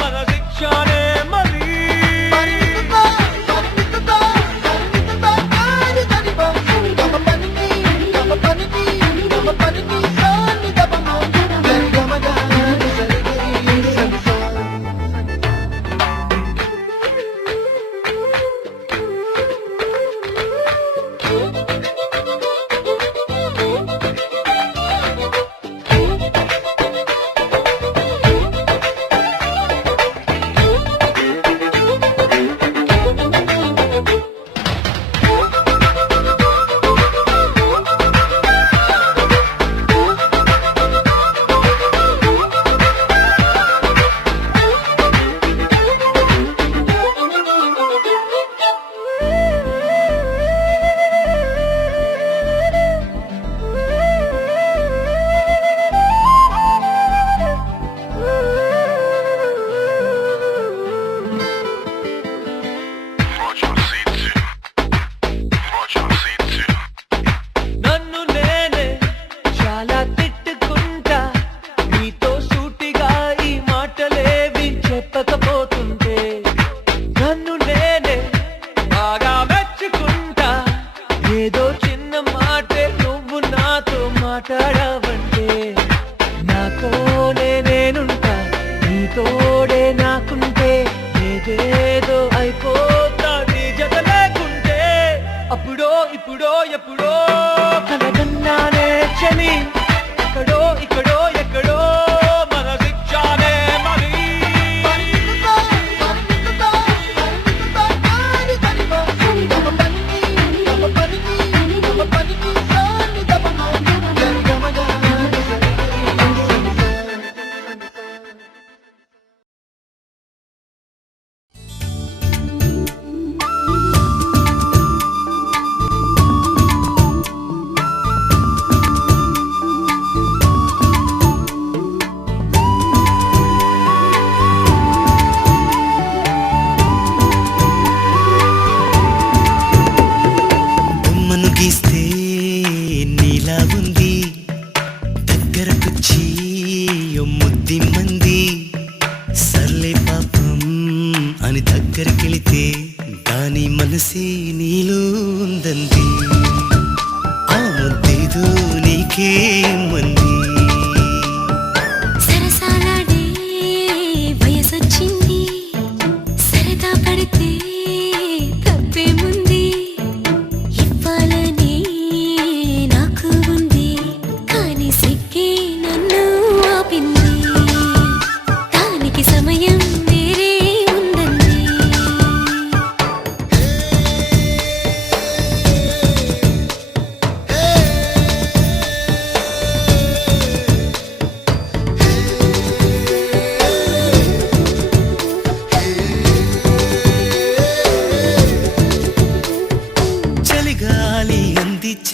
మనసిచ్చానే మరి నన్ను నేనే చాలా తిట్టుకుంటా నీతో సూటిగా ఈ మాటలేవి చెప్పకపోతుంటే నన్ను నేనే బాగా మెచ్చుకుంటా ఏదో చిన్న మాటే నువ్వు నాతో మాట్లాడవంటే నాతోనే నేనుంటా నీతోడే నాకుంటే ఏదేదో అయిపోతా నీ జత లేకుంటే అప్పుడో ఇప్పుడో ఎప్పుడో కలగన్నానే చలి అక్కడో ఇక్కడో ఎక్కడో మనసిచ్చానే మరి బొమ్మను గీస్తే నీలా ఉంది దగ్గరకొచ్చి ముద్ది మంది సర్లే పాపం అని దగ్గరికెళితే దాని మనసే నీలో ఉందంది ఆ ముద్దేదో నీకే మంది సరసాలాడే వయసొచ్చింది సరదా పడితే తప్పేముంది ఇవ్వాలని నాకు ఉంది కానీ సిగ్గే నన్ను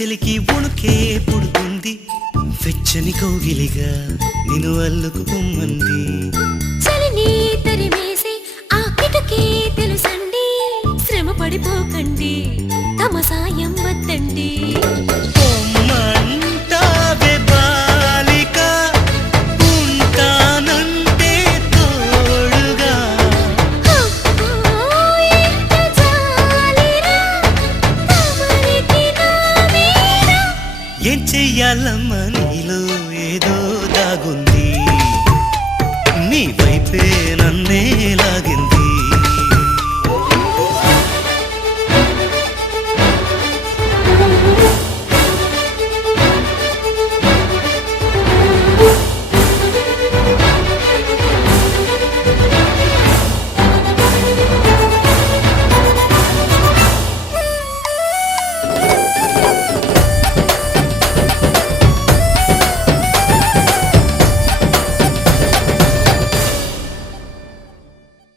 చలికి ఉణుకే పుడుతుంది వెచ్చని కౌగిలిగా నిన్ను అల్లుకు పొమ్మంది చలిని తరిమేసి ఆ కిటకే తెలుసండి శ్రమ పడిపోకండి తమ సాయం వద్దండి పొమ్మంటావే బాలిక ఉంటానంటే తోడుగా ఎంత జాలిరా తమరికి నా మీద ఏం చెయ్యాలమ్మా నీలో ఏదో దాగుంది నీ వైపే నన్నే లాగింది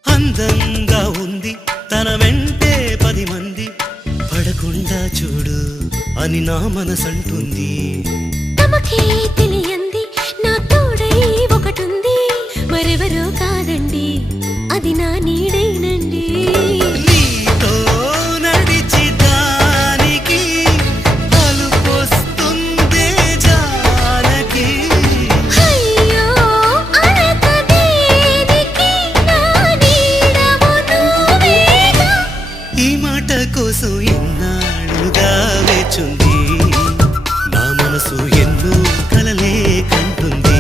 అందంగా ఉంది తన వెంటే 10 మంది పడకుండా చూడు అని నా మనసంటుంది తమకే తెలియంది నా తోడై ఒకటుంది మరెవరో కాదండి అది నా నీడేనండి నీతో నడిచి దానికి అలుపొస్తుందే జానకి అయ్యో అనక దేనికి నా నీడవు నువ్వేగా ఈ మాట కోసం ఎన్నాళ్ళుగా వేచుంది నా మనసు ఎన్నో కలలే కంటుంది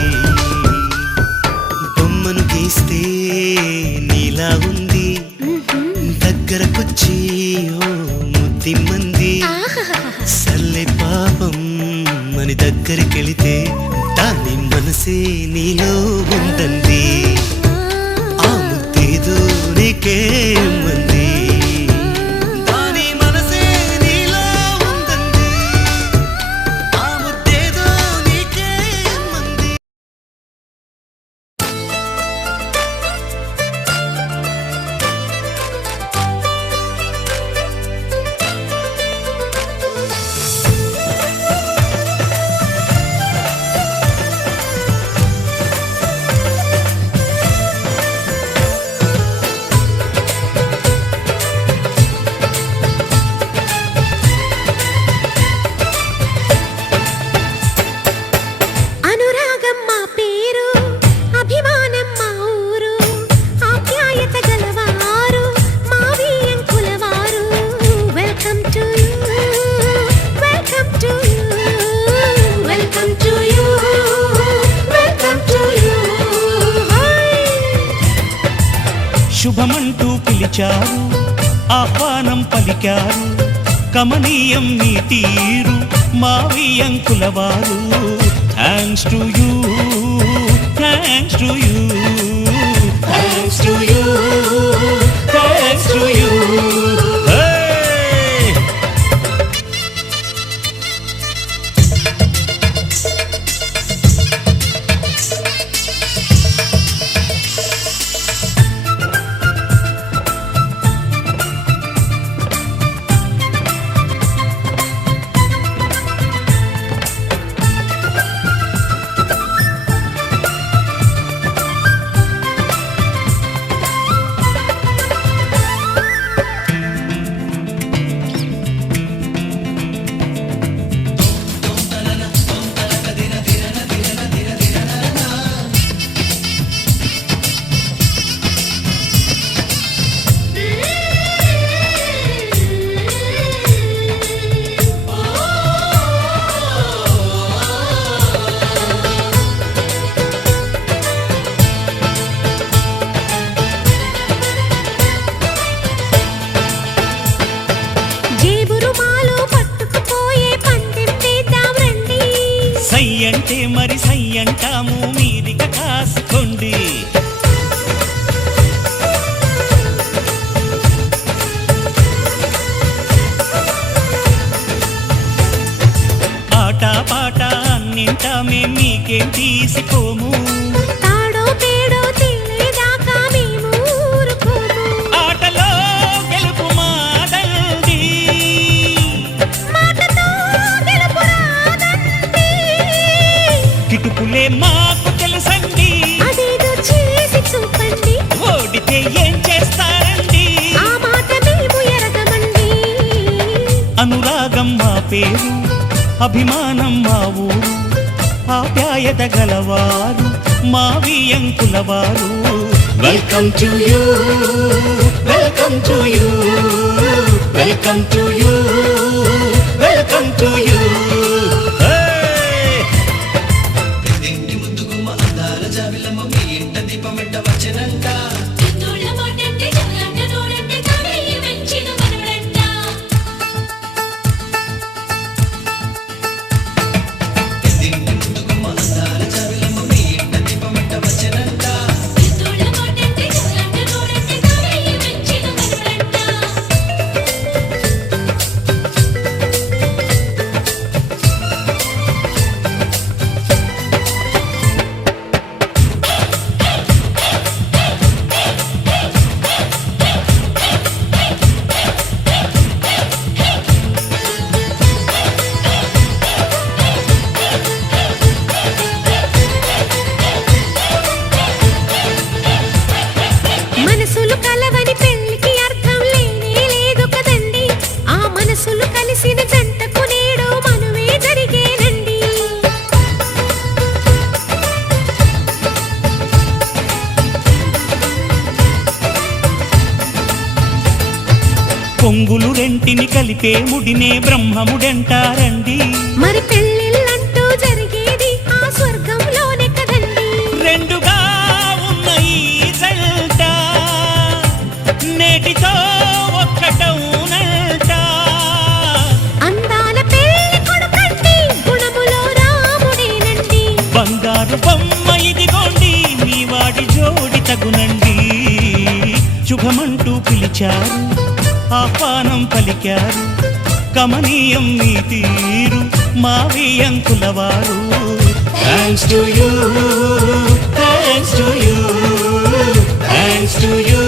బొమ్మను గీస్తే నీలా ఉంది దగ్గరకొచ్చి ఓ ముద్దిమ్మంది సల్లే పాపం అని దగ్గరికెళితే దాని మనసే నీలో ఉందండి ఆ ముద్దేదో నీకేమంది దాని మనసే నీలో ఉందండి ఆ ముద్దేదో నీకేమంది అనురాగం మా పేరు అభిమానం మా ఊరు ఆప్యాయత గలవారు మా వియంకులవారు welcome to you welcome to you welcome to you welcome to you శుభమంటూ పిలిచారు ఆహ్వానం పలికారు కమనీయం నీ తీరు మా వియంకులవారు thanks to you thanks to you thanks to you thanks to you అంటే మరి సై అంటాము మీదిక కాసుకోండి. ఆట పాట అన్నింటా మేం మీకేం తీసిపోము. తాడో పేడో తెలియదాకా మేము ఊరుకోము. ఆటలో గెలుపు మాదండి, మాటతో గెలుపు నాకు తెలుసండి. అదేదో చేసి చూపండి. ఓడితే ఏం చేస్తారండి? ఆ మాట మేము ఎరగమండి. అనురాగం మా పేరు, అభిమానం మా ఊరు, ఆప్యాయత గలవారు మా వియంకులవారు. Welcome to you, welcome to you, welcome to you, welcome to you. చింతోళ్ళ మాటంటే జగలాట నోడంటే తాడయ్య మెచ్చిన మనవడంట. చింతోళ్ళ మాటంటే జగలాట నోడంటే తాడయ్య మెచ్చిన మనవడంట. మనసులు కలవని పెళ్లికి అర్థం లేనే లేదు కదండి. ఆ మనసులు కలిసిన జంటకు నేడు మనువే జరిగేనండి. కొంగులు రెంటిని కలిపే ముడినే బ్రహ్మముడంటారండి. మరి పెళ్ళిళ్ళంటూ జరిగేది ఆ స్వర్గంలోనే కదండి. రెండుగా ఉన్న ఈ జంట నేటితో ఒక్కటవునంట. అందాల పెళ్లి కొడుకండి, గుణములో రాముడేనండి. బంగారు బొమ్మ ఇదిగోండి, మీ వాడి జోడి తగునండి. శుభమంటూ పిలిచారు, ఆహ్వానం పలికారు, కమనీయం మీ తీరు మా వియంకులవారు. Thanks to you, thanks to you, thanks to you.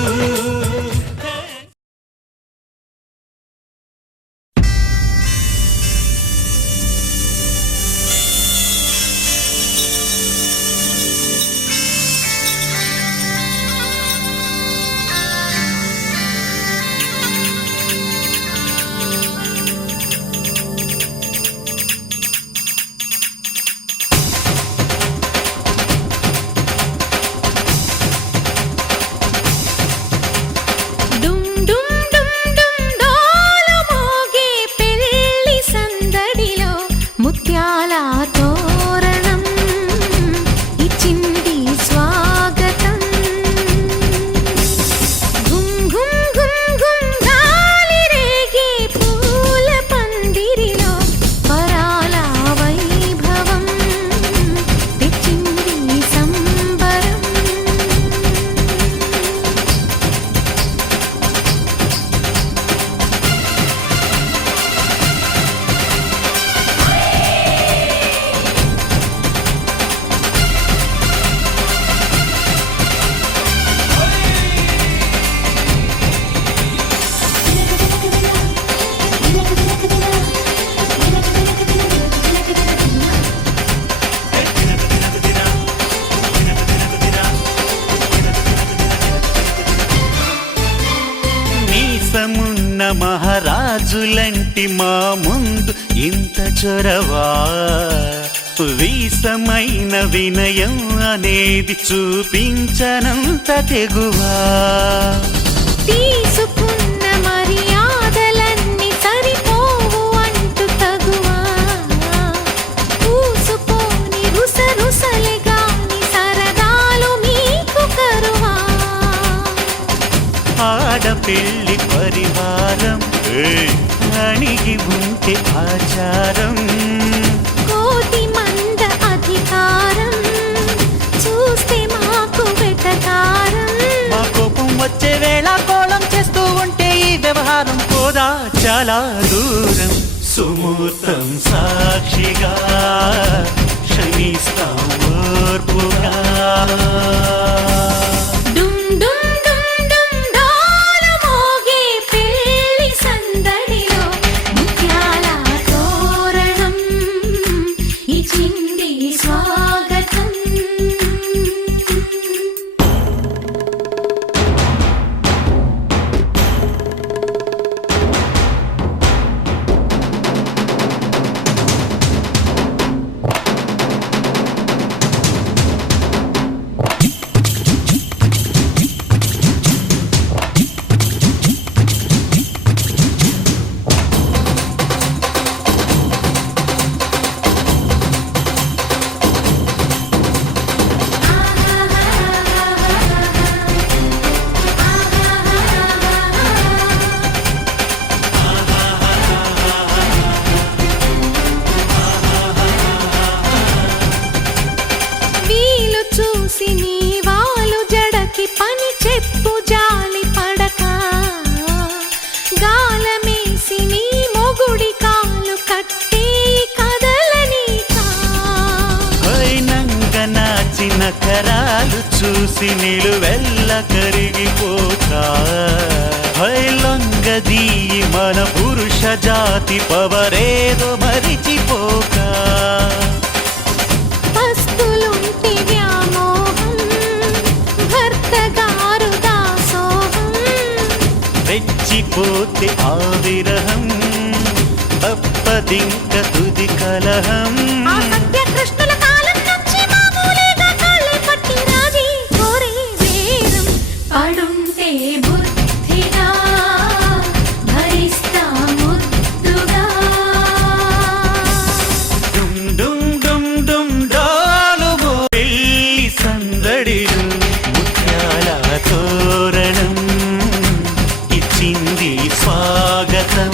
డుమ్ డుమ్ డుమ్ డుమ్ డోలు మోగే పెళ్లి సందడిలో ముత్యాల తోరణం ఇచ్చింది స్వాగతం. గుమ్ గుమ్ గుమ్ గుమ్ గాలి రేగే పూల పందిరిలో వరాల వైభవం తెచ్చింది సంబరం. మీసమున్న మహారాజులంటి మా ముందు ఇంత చొరవా, వీసమైన వినయం అనేది చూపించనంత తెగువా. తీసుకున్న మర్యాదలన్నీ సరిపోవు అంటూ తగువా. పూసుకొని రుసరుసలే గాని సరదాలు మీకు కరువా. ఆడపిల్లి పరివారం అణిగి ఉంటే ఆచారం. కోటి మంద అధికారం చూస్తే మాకు వెటకారం. మా కోపం వచ్చే వేళ కోళం చేస్తూ ఉంటే ఈ వ్యవహారం పోదా చాలా దూరం. సుమూర్తం సాక్షిగా క్షమిస్తాం ఓర్పుగా. డుమ్ డుమ్ డుమ్ డుమ్ డోలు మోగే పెళ్లి సందడిలో ముత్యాల తోరణం ఇచ్చింది స్వాగతం. చూసి నీ వాలు జడకి పని చెప్పు జాలి పడక గాలమేసి నీ మొగుడి కాలు కట్టి కదలనీకా నాచిన కరాలు చూసి నిలువెల్ల కరిగిపోతా లొంగదీ మన పురుష జాతి పవరేదో మరిచిపోక పస్తులుంటి వ్యామోహం భర్తగారు దాసోహం రెచ్చిపోతే ఆ విరహం తప్పదింక తుది కలహం ఆ సత్యకృష్ణుల కాలం నుంచి మామూలుగా కాళ్ళే పట్టి రాజీ కోరే వేరం పడుంటే బుద్ధిగా భరిస్తా ముద్దుగా డుమ్ డుమ్ డుమ్ డుమ్ డాలు పెళ్లి సందడిలు ముత్యాల తోరణం ఇచ్చింది స్వాగతం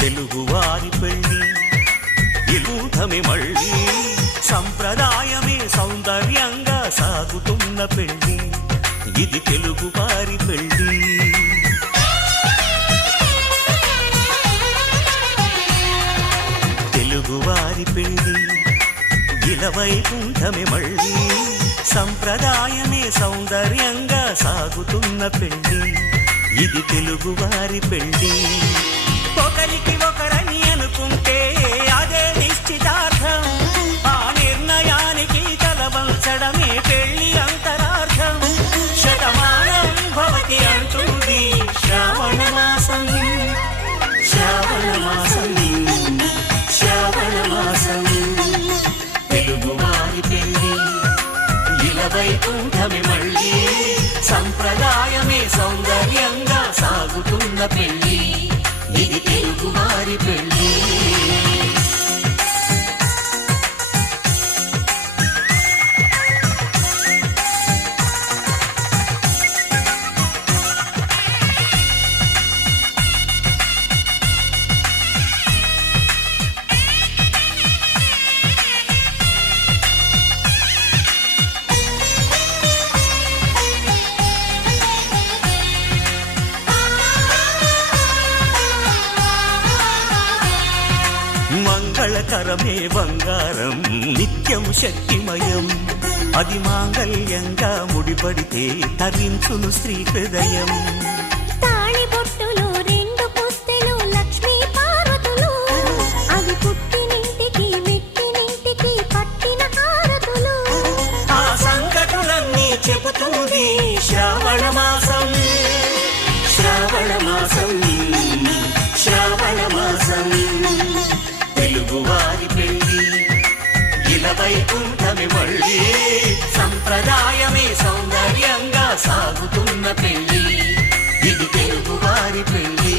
తెలుగువారి పెళ్ళి ఇలుధమి మళ్ళీ సంప్రదాయమే సౌందర్యంగా సాగుతున్న పెళ్ళి ఇది తెలుగువారి పెళ్ళి తెలుగువారి పెళ్ళి ఇలవైకుంఠమి మళ్ళీ సంప్రదాయమే సౌందర్యంగా సాగుతున్న పెళ్ళి ఇది తెలుగువారి పెళ్ళి ఒకరికి ఒకరని అనుకుంటే అదే నిశ్చితార్థం ఆ నిర్ణయానికి తలవంచడమే పెళ్లి అంతరార్థం శతమానం భవతి అంటుంది శ్రావణ మాసం శ్రావణ మాసం శ్రావణ మాసం తెలుగువారి పెళ్లి ఇలవైకుంఠమి మళ్ళీ సంప్రదాయమే సౌందర్యంగా సాగుతున్న పెళ్లి ఇది తెలుగువారి పెళ్ళి మంగళకరమే బంగారం నిత్యం శక్తిమయం అది మాంగళ్యంగా ముడిపడితే తరించును స్త్రీ హృదయం తాళిబొట్టులో రెండు పుస్తెలు లక్ష్మీ పార్వతులు అవి పుట్టినింటికి మెట్టినింటికి పట్టిన హారతులు ఆ సంకటులన్నీ చెబుతుంది శ్రావణ మాసం శ్రావణ మాసం శ్రావణ మాసం తెలుగువారి పెళ్ళి ఇలవైకుంఠమి మళ్ళీ సంప్రదాయమే సౌందర్యంగా సాగుతున్న పెళ్ళి ఇది తెలుగువారి పెళ్ళి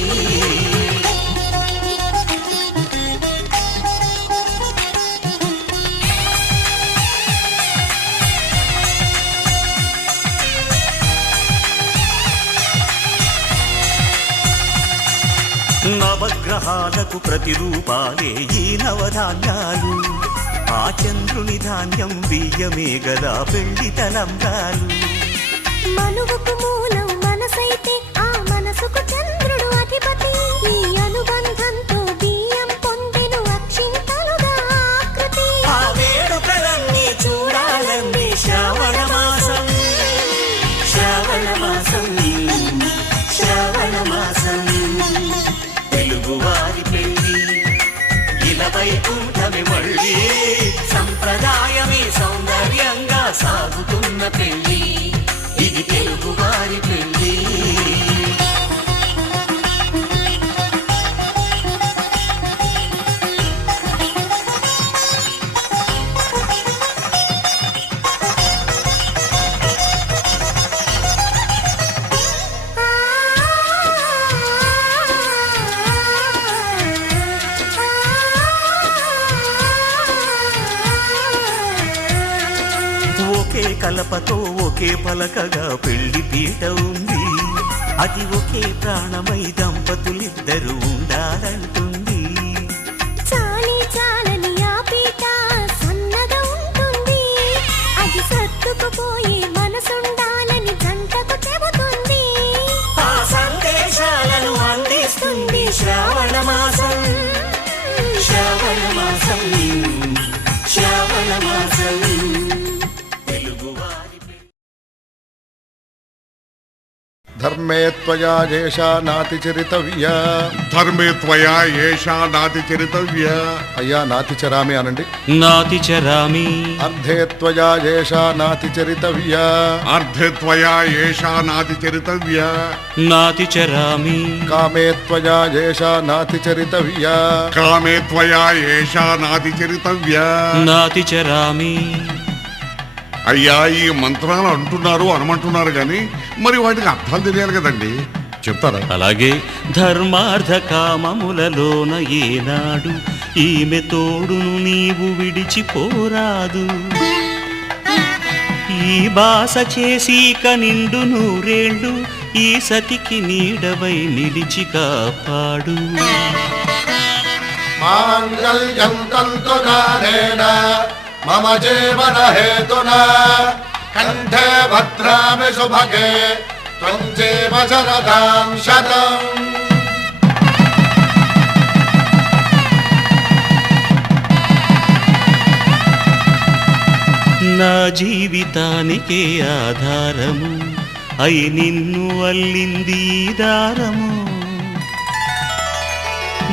నవగ్రహాలకు ప్రతిరూపాలే ఈ నవధాన్యాలు ఆ చంద్రుని ధాన్యం బియ్యమే గదా పెళ్లి తలంబ్రాలు మనువుకు మూలం మనసైతే ఆ మనసుకు చంద్రుడు అధిపతి ఈ అనుబంధంతో బియ్యం పొందెను అక్షింతలుగా ఆకృతి ఆ వేడుకలన్నీ చూడాలండి శ్రావణ మాసం శ్రావణ మాసం శ్రావణ మాసం తెలుగువారి పెళ్ళి వైకుంఠమే మళ్ళీ సంప్రదాయమే సౌందర్యంగా సాగుతున్న పెళ్ళి ఇది తెలుగు వారి పెళ్ళి ఒకే కలపతో ఒకే పలకగా పెళ్లి పీట ఉంది అది ఒకే ప్రాణమై దంపతులిద్దరూ ఉండాలంటుంది చాలి చాలని ఆ పీట సన్నగా ఉంటుంది అది సర్దుకుపోయి మనసుండాలని జంటకు చెబుతుంది ఆ సందేశాలను అందిస్తుంది శ్రావణ మాసం శ్రావణ మాసం శ్రావణ మాసం ధర్మే త్వయా ఏషా నాతిచరితవ్యా ధర్మే త్వయా ఏషా నాతిచరితవ్యా అయ్యా నాతిచరామి అనండి నాతిచరామి అర్ధే త్వయా ఏషా నాతిచరితవ్యా అర్ధే త్వయా ఏషా నాతిచరితవ్యా నాతిచరామి కామే త్వయా ఏషా నాతిచరితవ్యా కామే త్వయా ఏషా నాతిచరితవ్యా నాతిచరామి అయ్యా ఈ మంత్రాలు అంటున్నారు అనమంటున్నారు కానీ మరి వాటికి అర్థాలు తెలియాలి కదండి చెప్తారా అలాగే ధర్మార్థ కామములలోన ఏనాడు ఈమె తోడును నీవు విడిచిపోరాదు ఈ బాస చేసి నిండు నూరేళ్ళు ఈ సతికి నీడవై నిలిచి కాపాడు మాంగళ్యం తంతునానేన మమ జీవన హేతునా కంఠే భద్రామి శుభగే త్వం జీవ శరదాం శతం నా జీవితానికే ఆధారము అయి నిన్ను అల్లింది దారము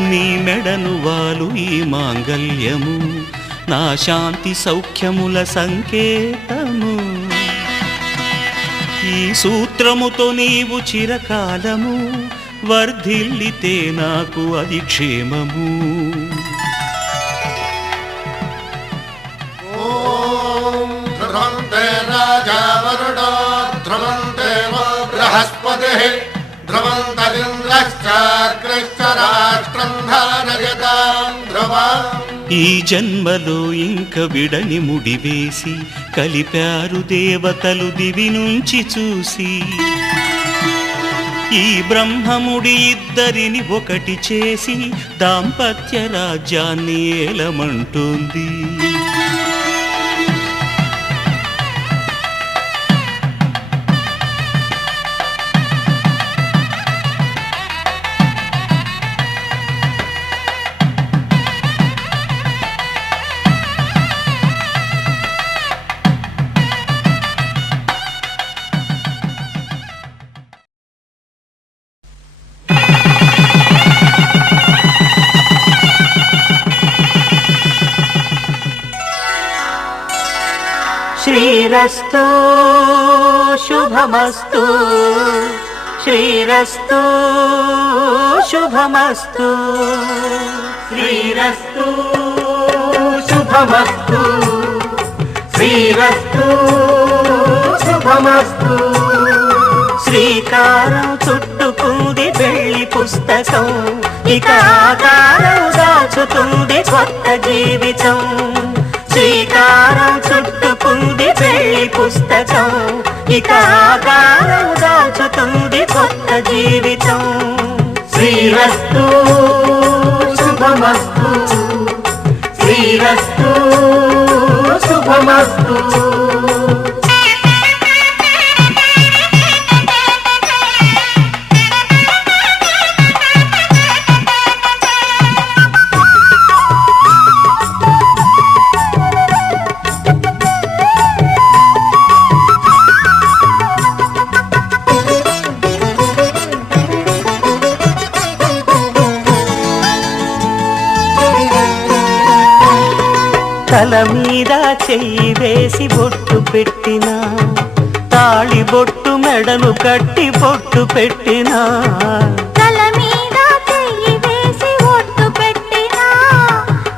నీ మెడను వాలు ఈ మాంగల్యము నా శాంతి సౌఖ్యముల సంకేతము ఈ సూత్రముతో నీవు చిరకాలము వర్ధిల్లితే నాకు అది క్షేమము ధ్రువంతే రాజా వరుణో ధ్రువంతే బృహస్పతి ధ్రువంతరింద్రశ్చాగ్రశ్చ రాష్ట్రం ధారయతాం ధ్రువం ఈ జన్మలో ఇంక విడని ముడివేసి కలిపారు దేవతలు దివి నుంచి చూసి ఈ బ్రహ్మముడి ఇద్దరిని ఒకటి చేసి దాంపత్య రాజ్యాన్ని ఏలమంటుంది శ్రీరస్తు శుభమస్తు శ్రీరస్తు శుభమస్తు శ్రీరస్తు శుభమస్తు శ్రీరస్తు శుభమస్తు శ్రీకారం చుట్టుకుంది పెళ్లి పుస్తకం ఇక ఆకారం దాచుతుంది కొత్త జీవితం శ్రీకారం చుట్టుకుంది పెళ్లి పుస్తకం ఇక ఆకారం దాచుతుంది కొత్త జీవితం శ్రీరస్తు శుభమస్తు శ్రీరస్తు శుభమస్తు తల మీద చెయ్యి వేసి బొట్టు పెట్టినా తాళి బొట్టు మెడను కట్టి బొట్టు పెట్టినా తల మీద చెయ్యి వేసి బొట్టు పెట్టినా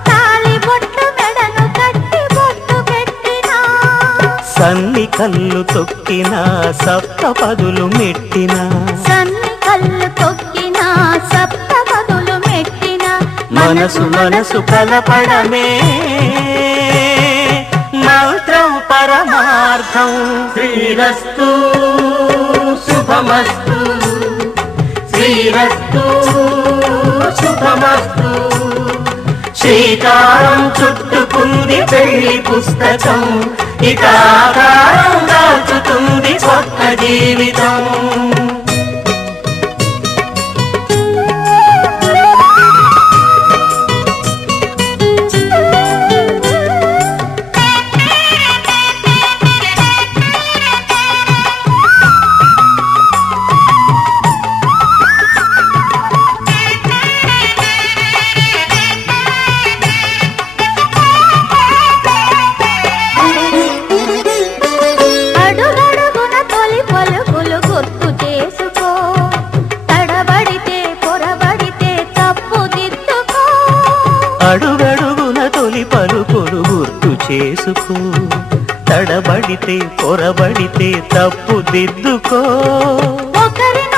తాళి బొట్టు మెడను కట్టి బొట్టు పెట్టినా సన్ని కళ్ళు తొక్కినా సప్త పదులు మెట్టినా సన్ని కళ్ళు తొక్కినా సప్త పదులు మెట్టినా మనసు మనసు కలపడమే మంత్రం పరమార్థం శ్రీరస్తు శుభమస్తు శ్రీరస్తు శుభమస్తు శ్రీకారం చుట్టుకుంది పెళ్లి పుస్తకం ఇక ఆకారం దాచుతుంది కొత్త జీవితం అడుగడుగున తొలి పలుకులు గుర్తు చేసుకో తడబడితే పొరబడితే తప్పు దిద్దుకో ఒకరినొకరు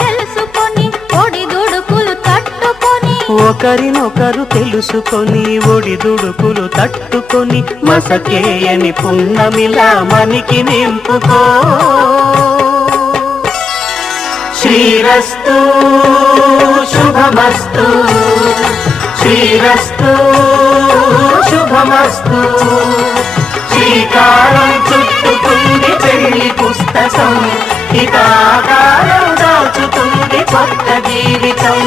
తెలుసుకొని ఒడిదుడుకులు తట్టుకొని ఒకరినొకరు తెలుసుకొని ఒడిదుడుకులు తట్టుకొని మసకేయని పున్నమిలా మనికి నింపుకో శ్రీరస్తు శుభమస్తు శ్రీరస్తు శుభమస్తు శ్రీకారం చుట్టుకుంది పెళ్లి పుస్తకం ఇక ఆకారం దాచుతుంది కొత్త జీవితం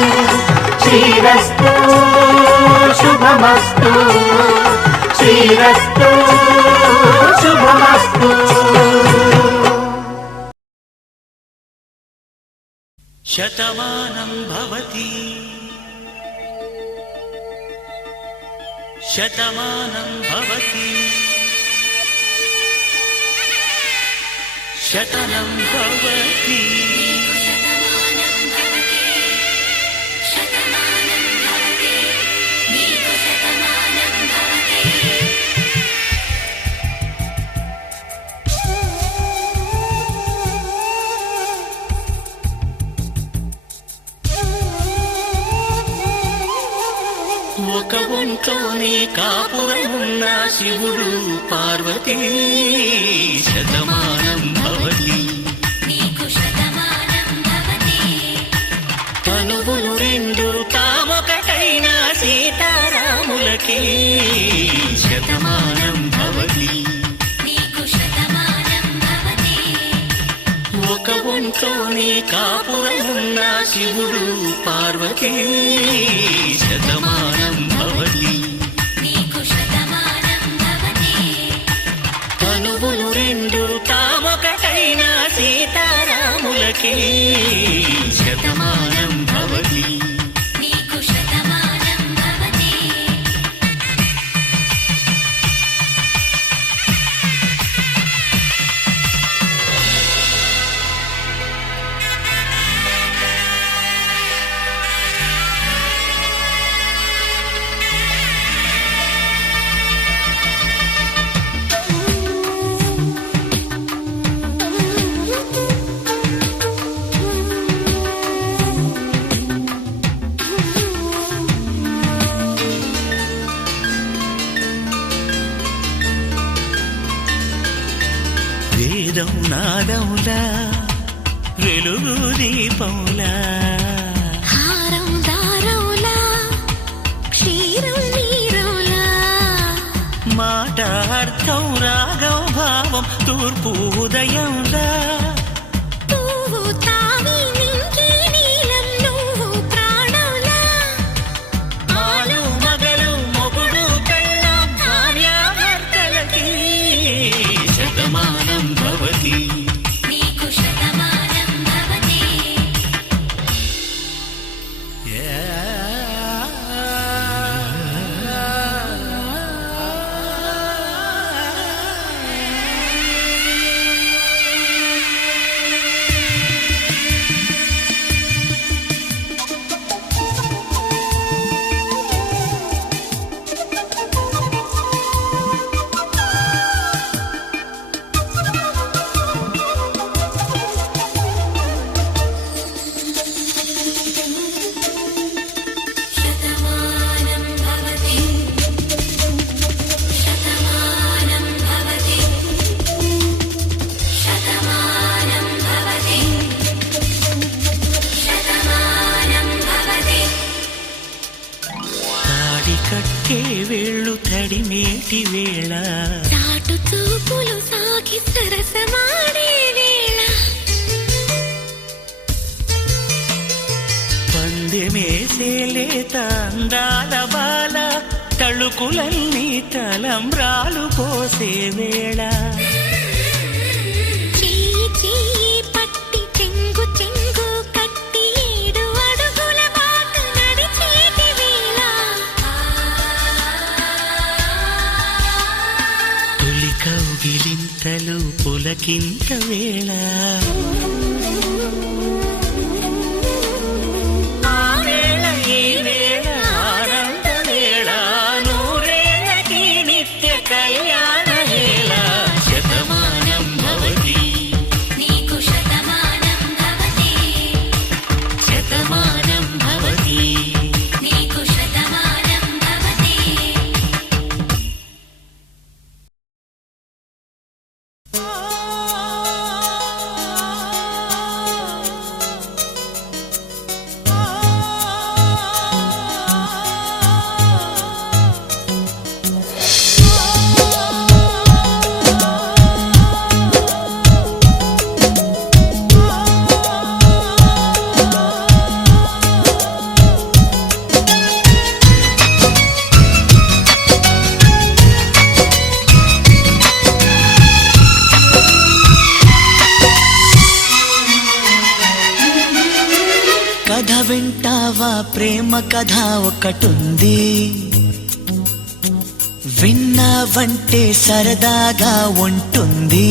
శ్రీరస్తు శుభమస్తు శ్రీరస్తు శుభమస్తు శతమానం భవతి శతమానం భవతి శతనం భవతి ఒక ఒంట్లోనే కాపురమున్న శివుడు పార్వతీ శతమానం భవతి తనువులు రెండు తామొకటైన సీతారాములకి శతమానం భవతి ఒక ఒంట్లోనే కాపురమున్న శివుడు పార్వతీ శతమానం భవతి తనువులు రెండు తామొకటైన సీతారాములకి శతమానం భవతి వేదం నాదములా వెలుగు దీపములా హారం దారవులా క్షీరం నీరవులా మాట అర్థం రాగం భావం తూర్పు ఉదయంలా పువ్వు తావి నింగి నీలం నువ్వు ప్రాణంలా ఆలు మగలు మొగుడు పెళ్ళాం భార్యాభర్తలకి శతమానం భవతి వేళ్ళు తడిమేటి వేళ చాటు చూపులు సాగి సరసమాడే వేళ పందెమేసేలేత అందాల బాల తళుకులన్నీ తలంబ్రాలు పోసే వేళ కౌగిలింతలు పులకింత వేళ ఆ వేళ ఈ వేళ ఆనంద వేళ నూరేళ్ళకి నిత్య కళ్యాణ వేళ శతమానం భవతి నీకు శతమానం భవతి శతమానం భవతి నీకు శతమానం భవతి కథ వింటావా ప్రేమ కథ ఒకటుంది విన్నావంటే సరదాగా ఉంటుంది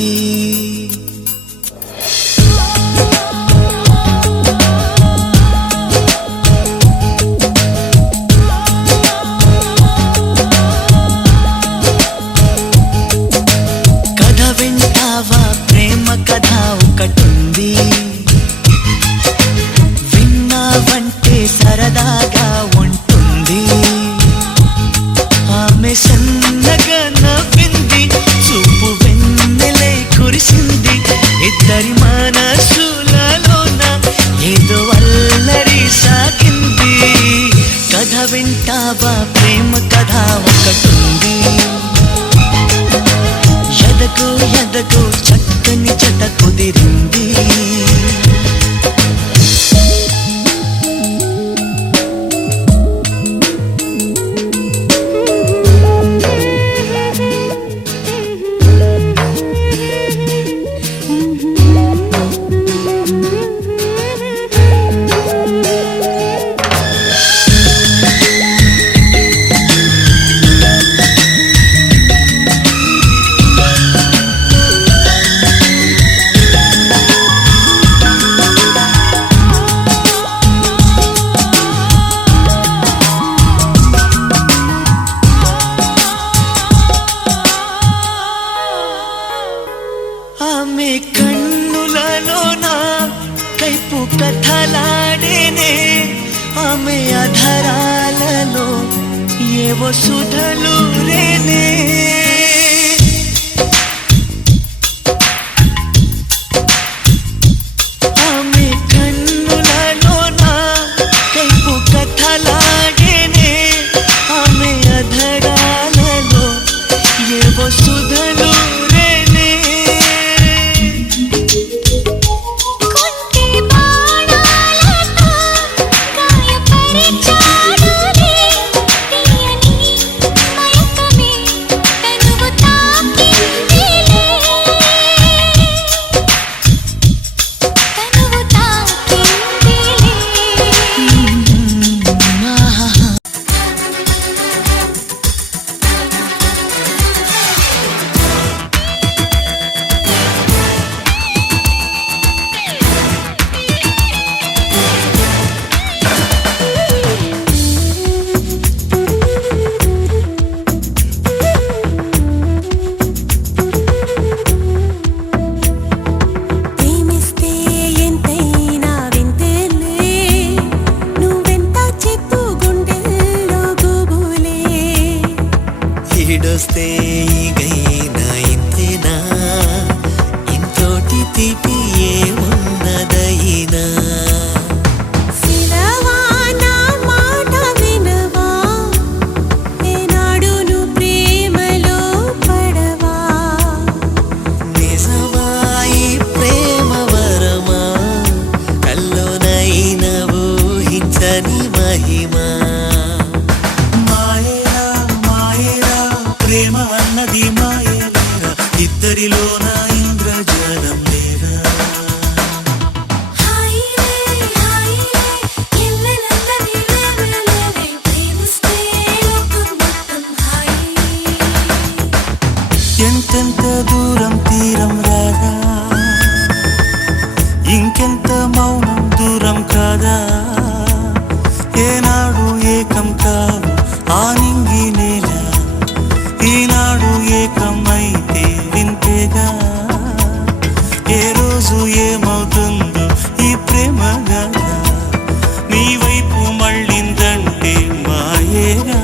కథ వింటావా ప్రేమ కథ ఒకటుంది విన్నావంటే సరదాగా ఉంటుంది ఆమె సన్నగా నవ్వింది చూపు వెన్నెలై కురిసింది ఇద్దరి మనసులలోన ఏదో అల్లరి సాగింది కథ వింటావా ప్రేమ కథ ఒకటుంది ఎదకు ఎదకు చక్కని జత కుదిరింది ఆమె కన్నులలోన కైపు కథలాడేనే ఆమె అధరాలలో ఏవో సుధలు రేనే ఆమె కన్నులలోన కైపు కథలాడేనే ఆమె అధరాలలో ఏవో సుధలు రేనే కొంటి బాణాలతో గాయపరిచాడులే తీయని మయకమే తనువు తాకిందిలే తనువు తాకిందిలే ప్రేమిస్తే ఎంతైనా వింతేలే నువ్వెంత చెప్పు గుండెల్లో గుబులే ఈడొస్తే ఈగైనా ఇంతేనా ఇంతోటి తీపి ఏమున్నదైనా సిలవా నా మాట వినవా ఏనాడు అది మాయలేరా ఇద్దరిలోన ఇంద్రజాలం లేరా ఎంతెంత దూరం తీరం రాదా ఇంకెంత మౌనం దూరం కాదా ఏనాడు ఏకం కావు ఆ నింగి నేల ఈనాడు ఏకమైతే వింతేగా ఏ రోజు ఏమవుతుందో ఈ ప్రేమ గాథ నీ వైపు మళ్ళిందంటే మాయేగా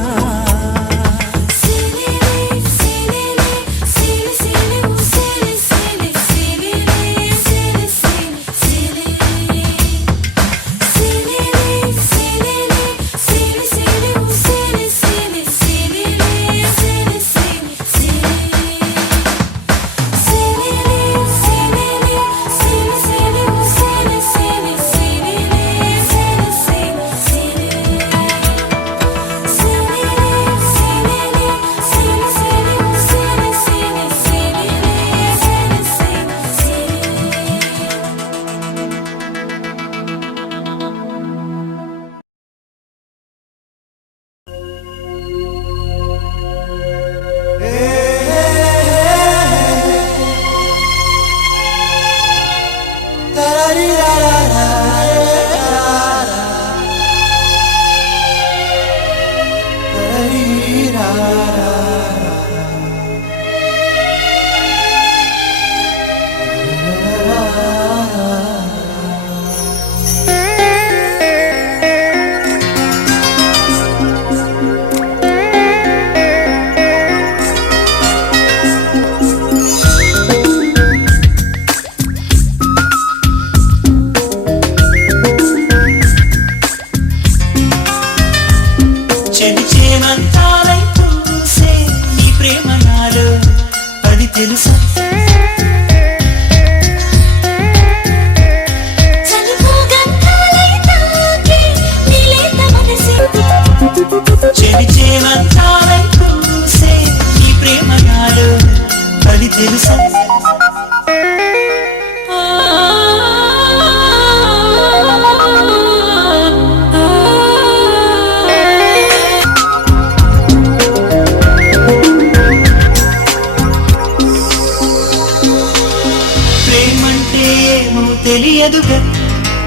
తెలియదుగా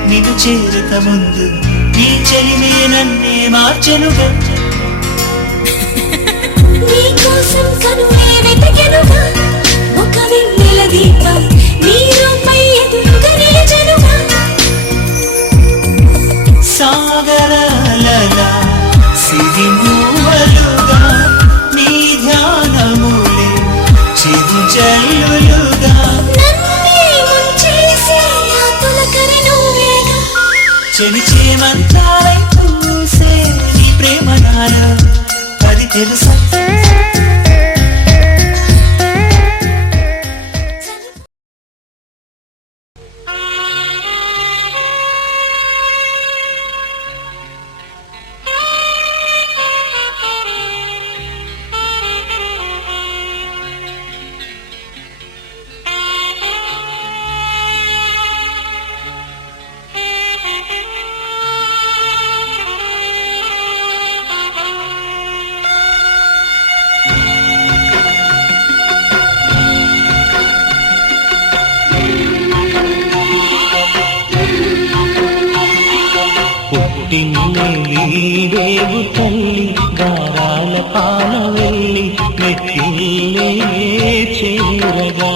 నిన్ను చేరక ముందు నీ చెలిమే నన్నే మార్చెనుగా నీ కోసం కనులే వెతికెనుగా ఒక వెన్నెల దీపం నీ రూపై ఎదురుగా నిలిచెనుగా సాగరాలలా సిరిమూవలుగా నీ ధ్యానములే చిరు జల్లులుగా చెలిచేమంతాలై పూసే నీ ప్రేమ నాలో అది తెలుసా దేవు తల్లి గారాల పాల వెళ్ళి మెట్టిల్లే చేరగా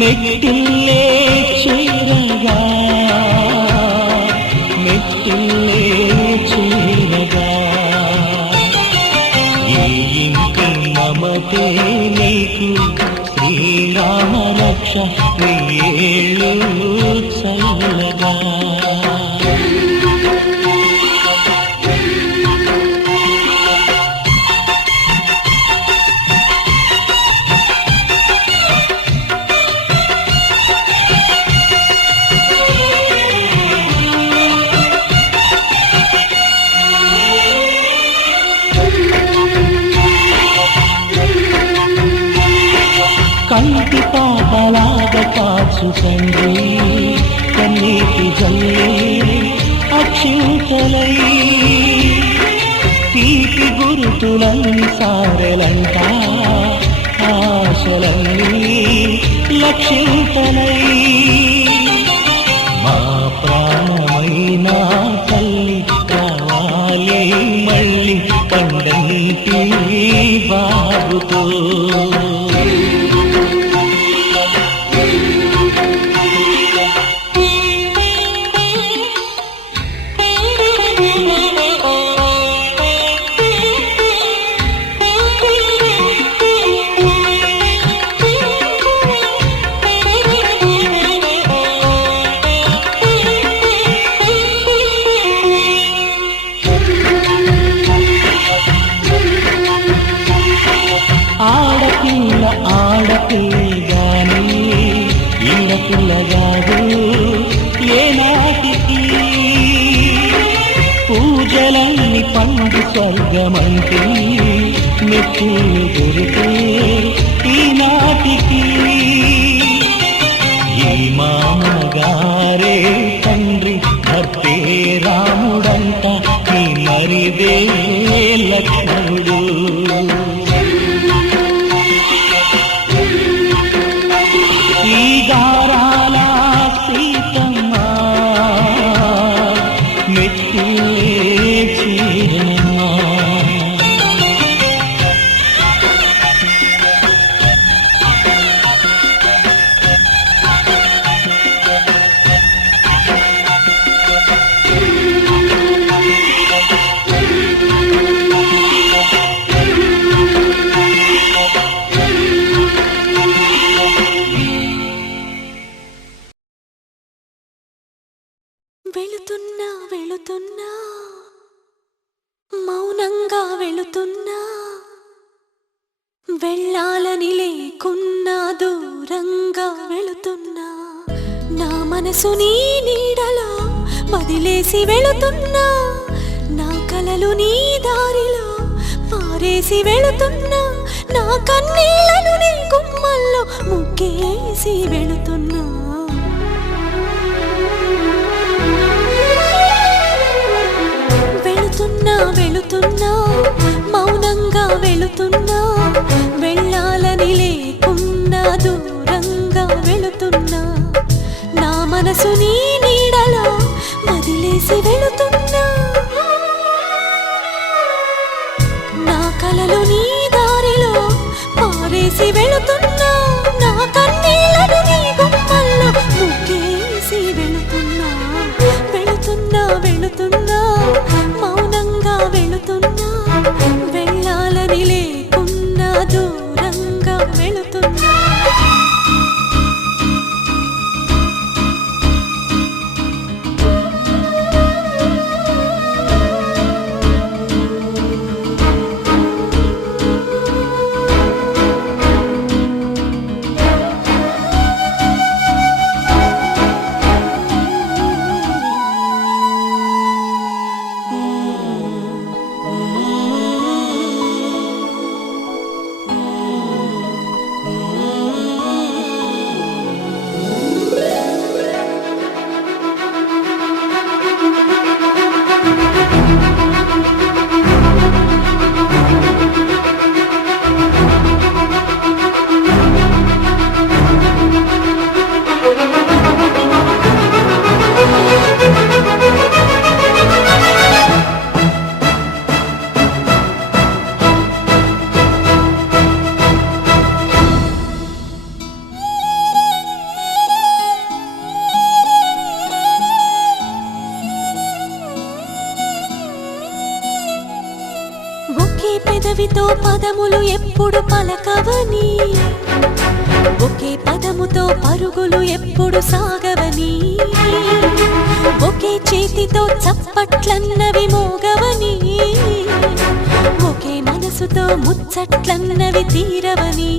మెట్టిల్లే చేరగా మెట్టిల్లే చేరగా ఈ ఇంటి మమతే నీకు శ్రీరామ రక్ష వేళ్ళు చల్లగా కంటి పాపలాగా కాచు తండ్రి కన్నీటి జల్లే అక్షింతలై తీపి గురుతులన్నీ సారెలంట ఆశలన్నీ లక్షింతలై మా ప్రాణమైన తల్లి కావాలి మళ్ళీ పండంటి బాబుతో ఆడపిల్ల ఆడపిల్లగాని ఈడపిల్లగాదు ఏనాటికి పూజలన్నీ పండు స్వర్గమంటే మెచ్చులు దొరికే ఈనాటికి ఈ మామగారే తండ్రి భర్తే రాముడంట ఈ మరిదే లక్ష్మణుడు ఈ గారాల సీతమ్మ మెట్టిలే చీరమ్మ వెళుతున్నా వెళుతున్నా మౌనంగా వెళుతున్నా వెళ్ళాలని లేకున్నా దూరంగా వెళుతున్నా నా మనసు నీ నీడలో వదిలేసి వెళుతున్నా నా కలలు నీ దారిలో పారేసి వెళుతున్నా నా కన్నీళ్లను నీ గుమ్మల్లో ముగ్గేసి వెళుతున్నా వెళుతున్నా వెళుతున్నా మౌనంగా వెళుతున్నా వెళ్ళాలని లేకున్నా దూరంగా వెళుతున్నా నా మనసు నీ నీడలో వదిలేసి వెళుతున్నా నా కలలు నీ దారిలో పారేసి వెళుతున్నా నా కన్నీళ్లను నీ గుమ్మల్లో ముగ్గేసి వెళుతున్నా వెళుతున్నా వెళుతున్నా మౌనంగా వెళుతున్నా వెళ్ళాలని లేకున్నా దూరంగా వెళుతున్నా ఒకే పెదవితో పదములు ఎప్పుడు పలకవని ఒకే పదముతో పరుగులు ఎప్పుడు సాగవని ఒకే చేతితో చప్పట్లన్నవి మోగవని ఒకే మనసుతో ముచ్చట్లన్నవి తీరవని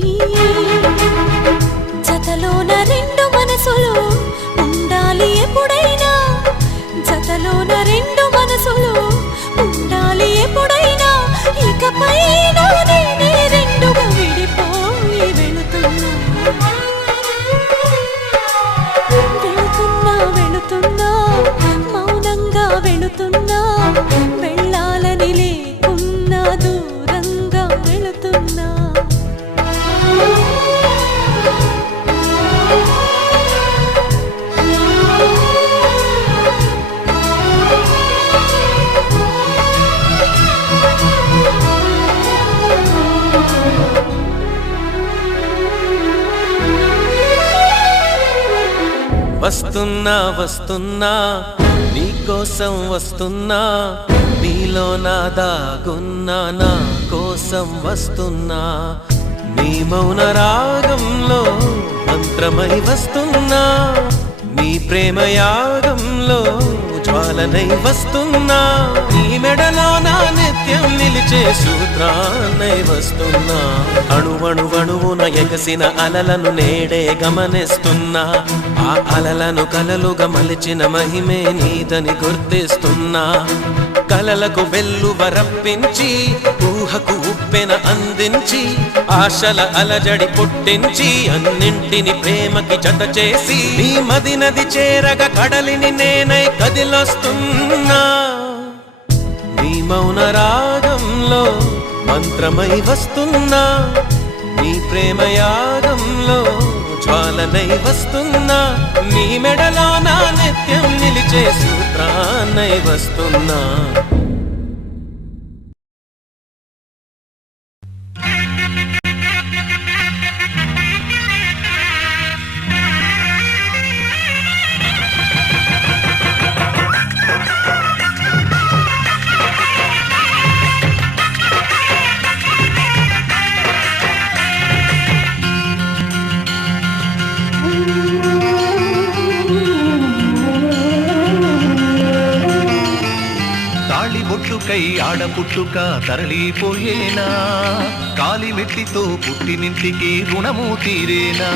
జతలోన రెండు మనసులు ఉండాలి ఎప్పుడైనా జతలోన రెండు మనసులు ఉండాలి ఎప్పుడైనా ఇకపై నేనే రెండుగా విడిపోయి వెళుతున్నా వస్తున్నా వస్తున్నా నీకోసం వస్తున్నా నీలో నా దాగున్నా నా కోసం వస్తున్నా నీ మౌన రాగంలో మంత్రమై వస్తున్నా నీ ప్రేమ యాగంలో జ్వాలనై వస్తున్నా నీ మెడలో నా నిత్యం నిలిచే సూత్రాన్నై వస్తున్నా అణువణువణువున ఎగసిన అలలను నేడే గమనిస్తున్నా ఆ అలలను కలలుగా మలిచిన మహిమే నీదని గుర్తిస్తున్నా కలలకు వెల్లువరప్పించి ఊహకు ఉప్పెన అందించి ఆశల అలజడి పుట్టించి అన్నింటిని ప్రేమకి జత చేసి నీ మది నది చేరగ కడలిని నేనై కదిలొస్తున్నా నీ మౌన రాగంలో మంత్రమై వస్తున్నా నీ ప్రేమ యాగంలో జ్వాలనై వస్తున్నా నీ మెడలో నా నిత్యం నిలిచే సూత్రాన్నై వస్తున్నా బొట్టుకై ఆడపుట్టుక తరలిపోయేనా కాలిమెట్టితో పుట్టినింటికి రుణము తీరేనా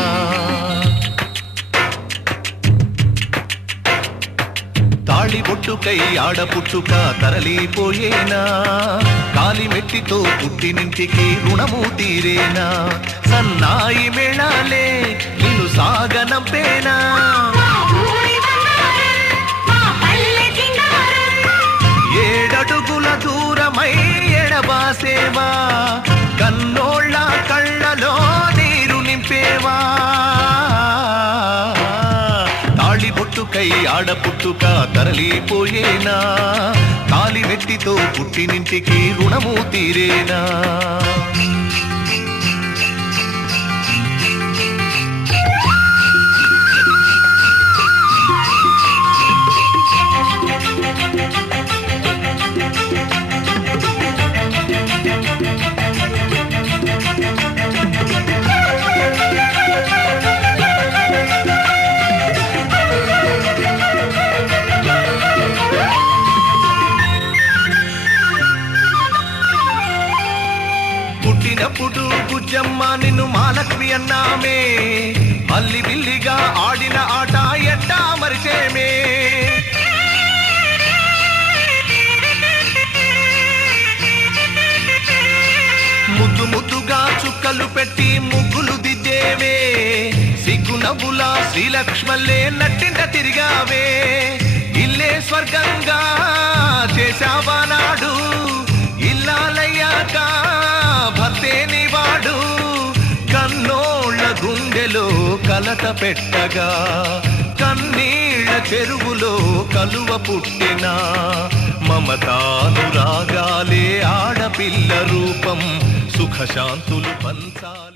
తాళి బొట్టుకై ఆడపుట్టుక తరలిపోయేనా కాలిమెట్టితో పుట్టినింటికి రుణము తీరేనా సన్నాయి మేళాలే నిన్ను సాగనంపేనా ఏడడుగుల దూరమై ఎడబాసేవా కన్నోళ్ళ కళ్ళలో నీరు నింపేవా తాళి బొట్టుకై ఆడపుట్టుక తరలిపోయేనా కాలిమెట్టితో పుట్టినింటికి రుణము తీరేనా పుట్టినప్పుడు బుజ్జమ్మ నిన్ను మాలక్ష్మి అన్నామే మల్లి బిల్లిగా ఆడిన ఆట ఎట్టా మరిచేమే ముద్దు ముద్దుగా చుక్కలు పెట్టి ముగ్గులు దిద్దేవే సిగ్గు నవ్వులా శ్రీలక్ష్మల్లే నట్టింట తిరిగావే ఇల్లే స్వర్గంగా చేశావా నాడు ఇల్లాలయ్యాక భర్తేని వాడు కన్నోళ్ళ గుండెలో కలత పెట్టగా కన్నీళ్ళ చెరువులో కలువ పుట్టిన మమతానురాగాలే ఆడపిల్ల రూపం సుఖశాంతులు పంచాలి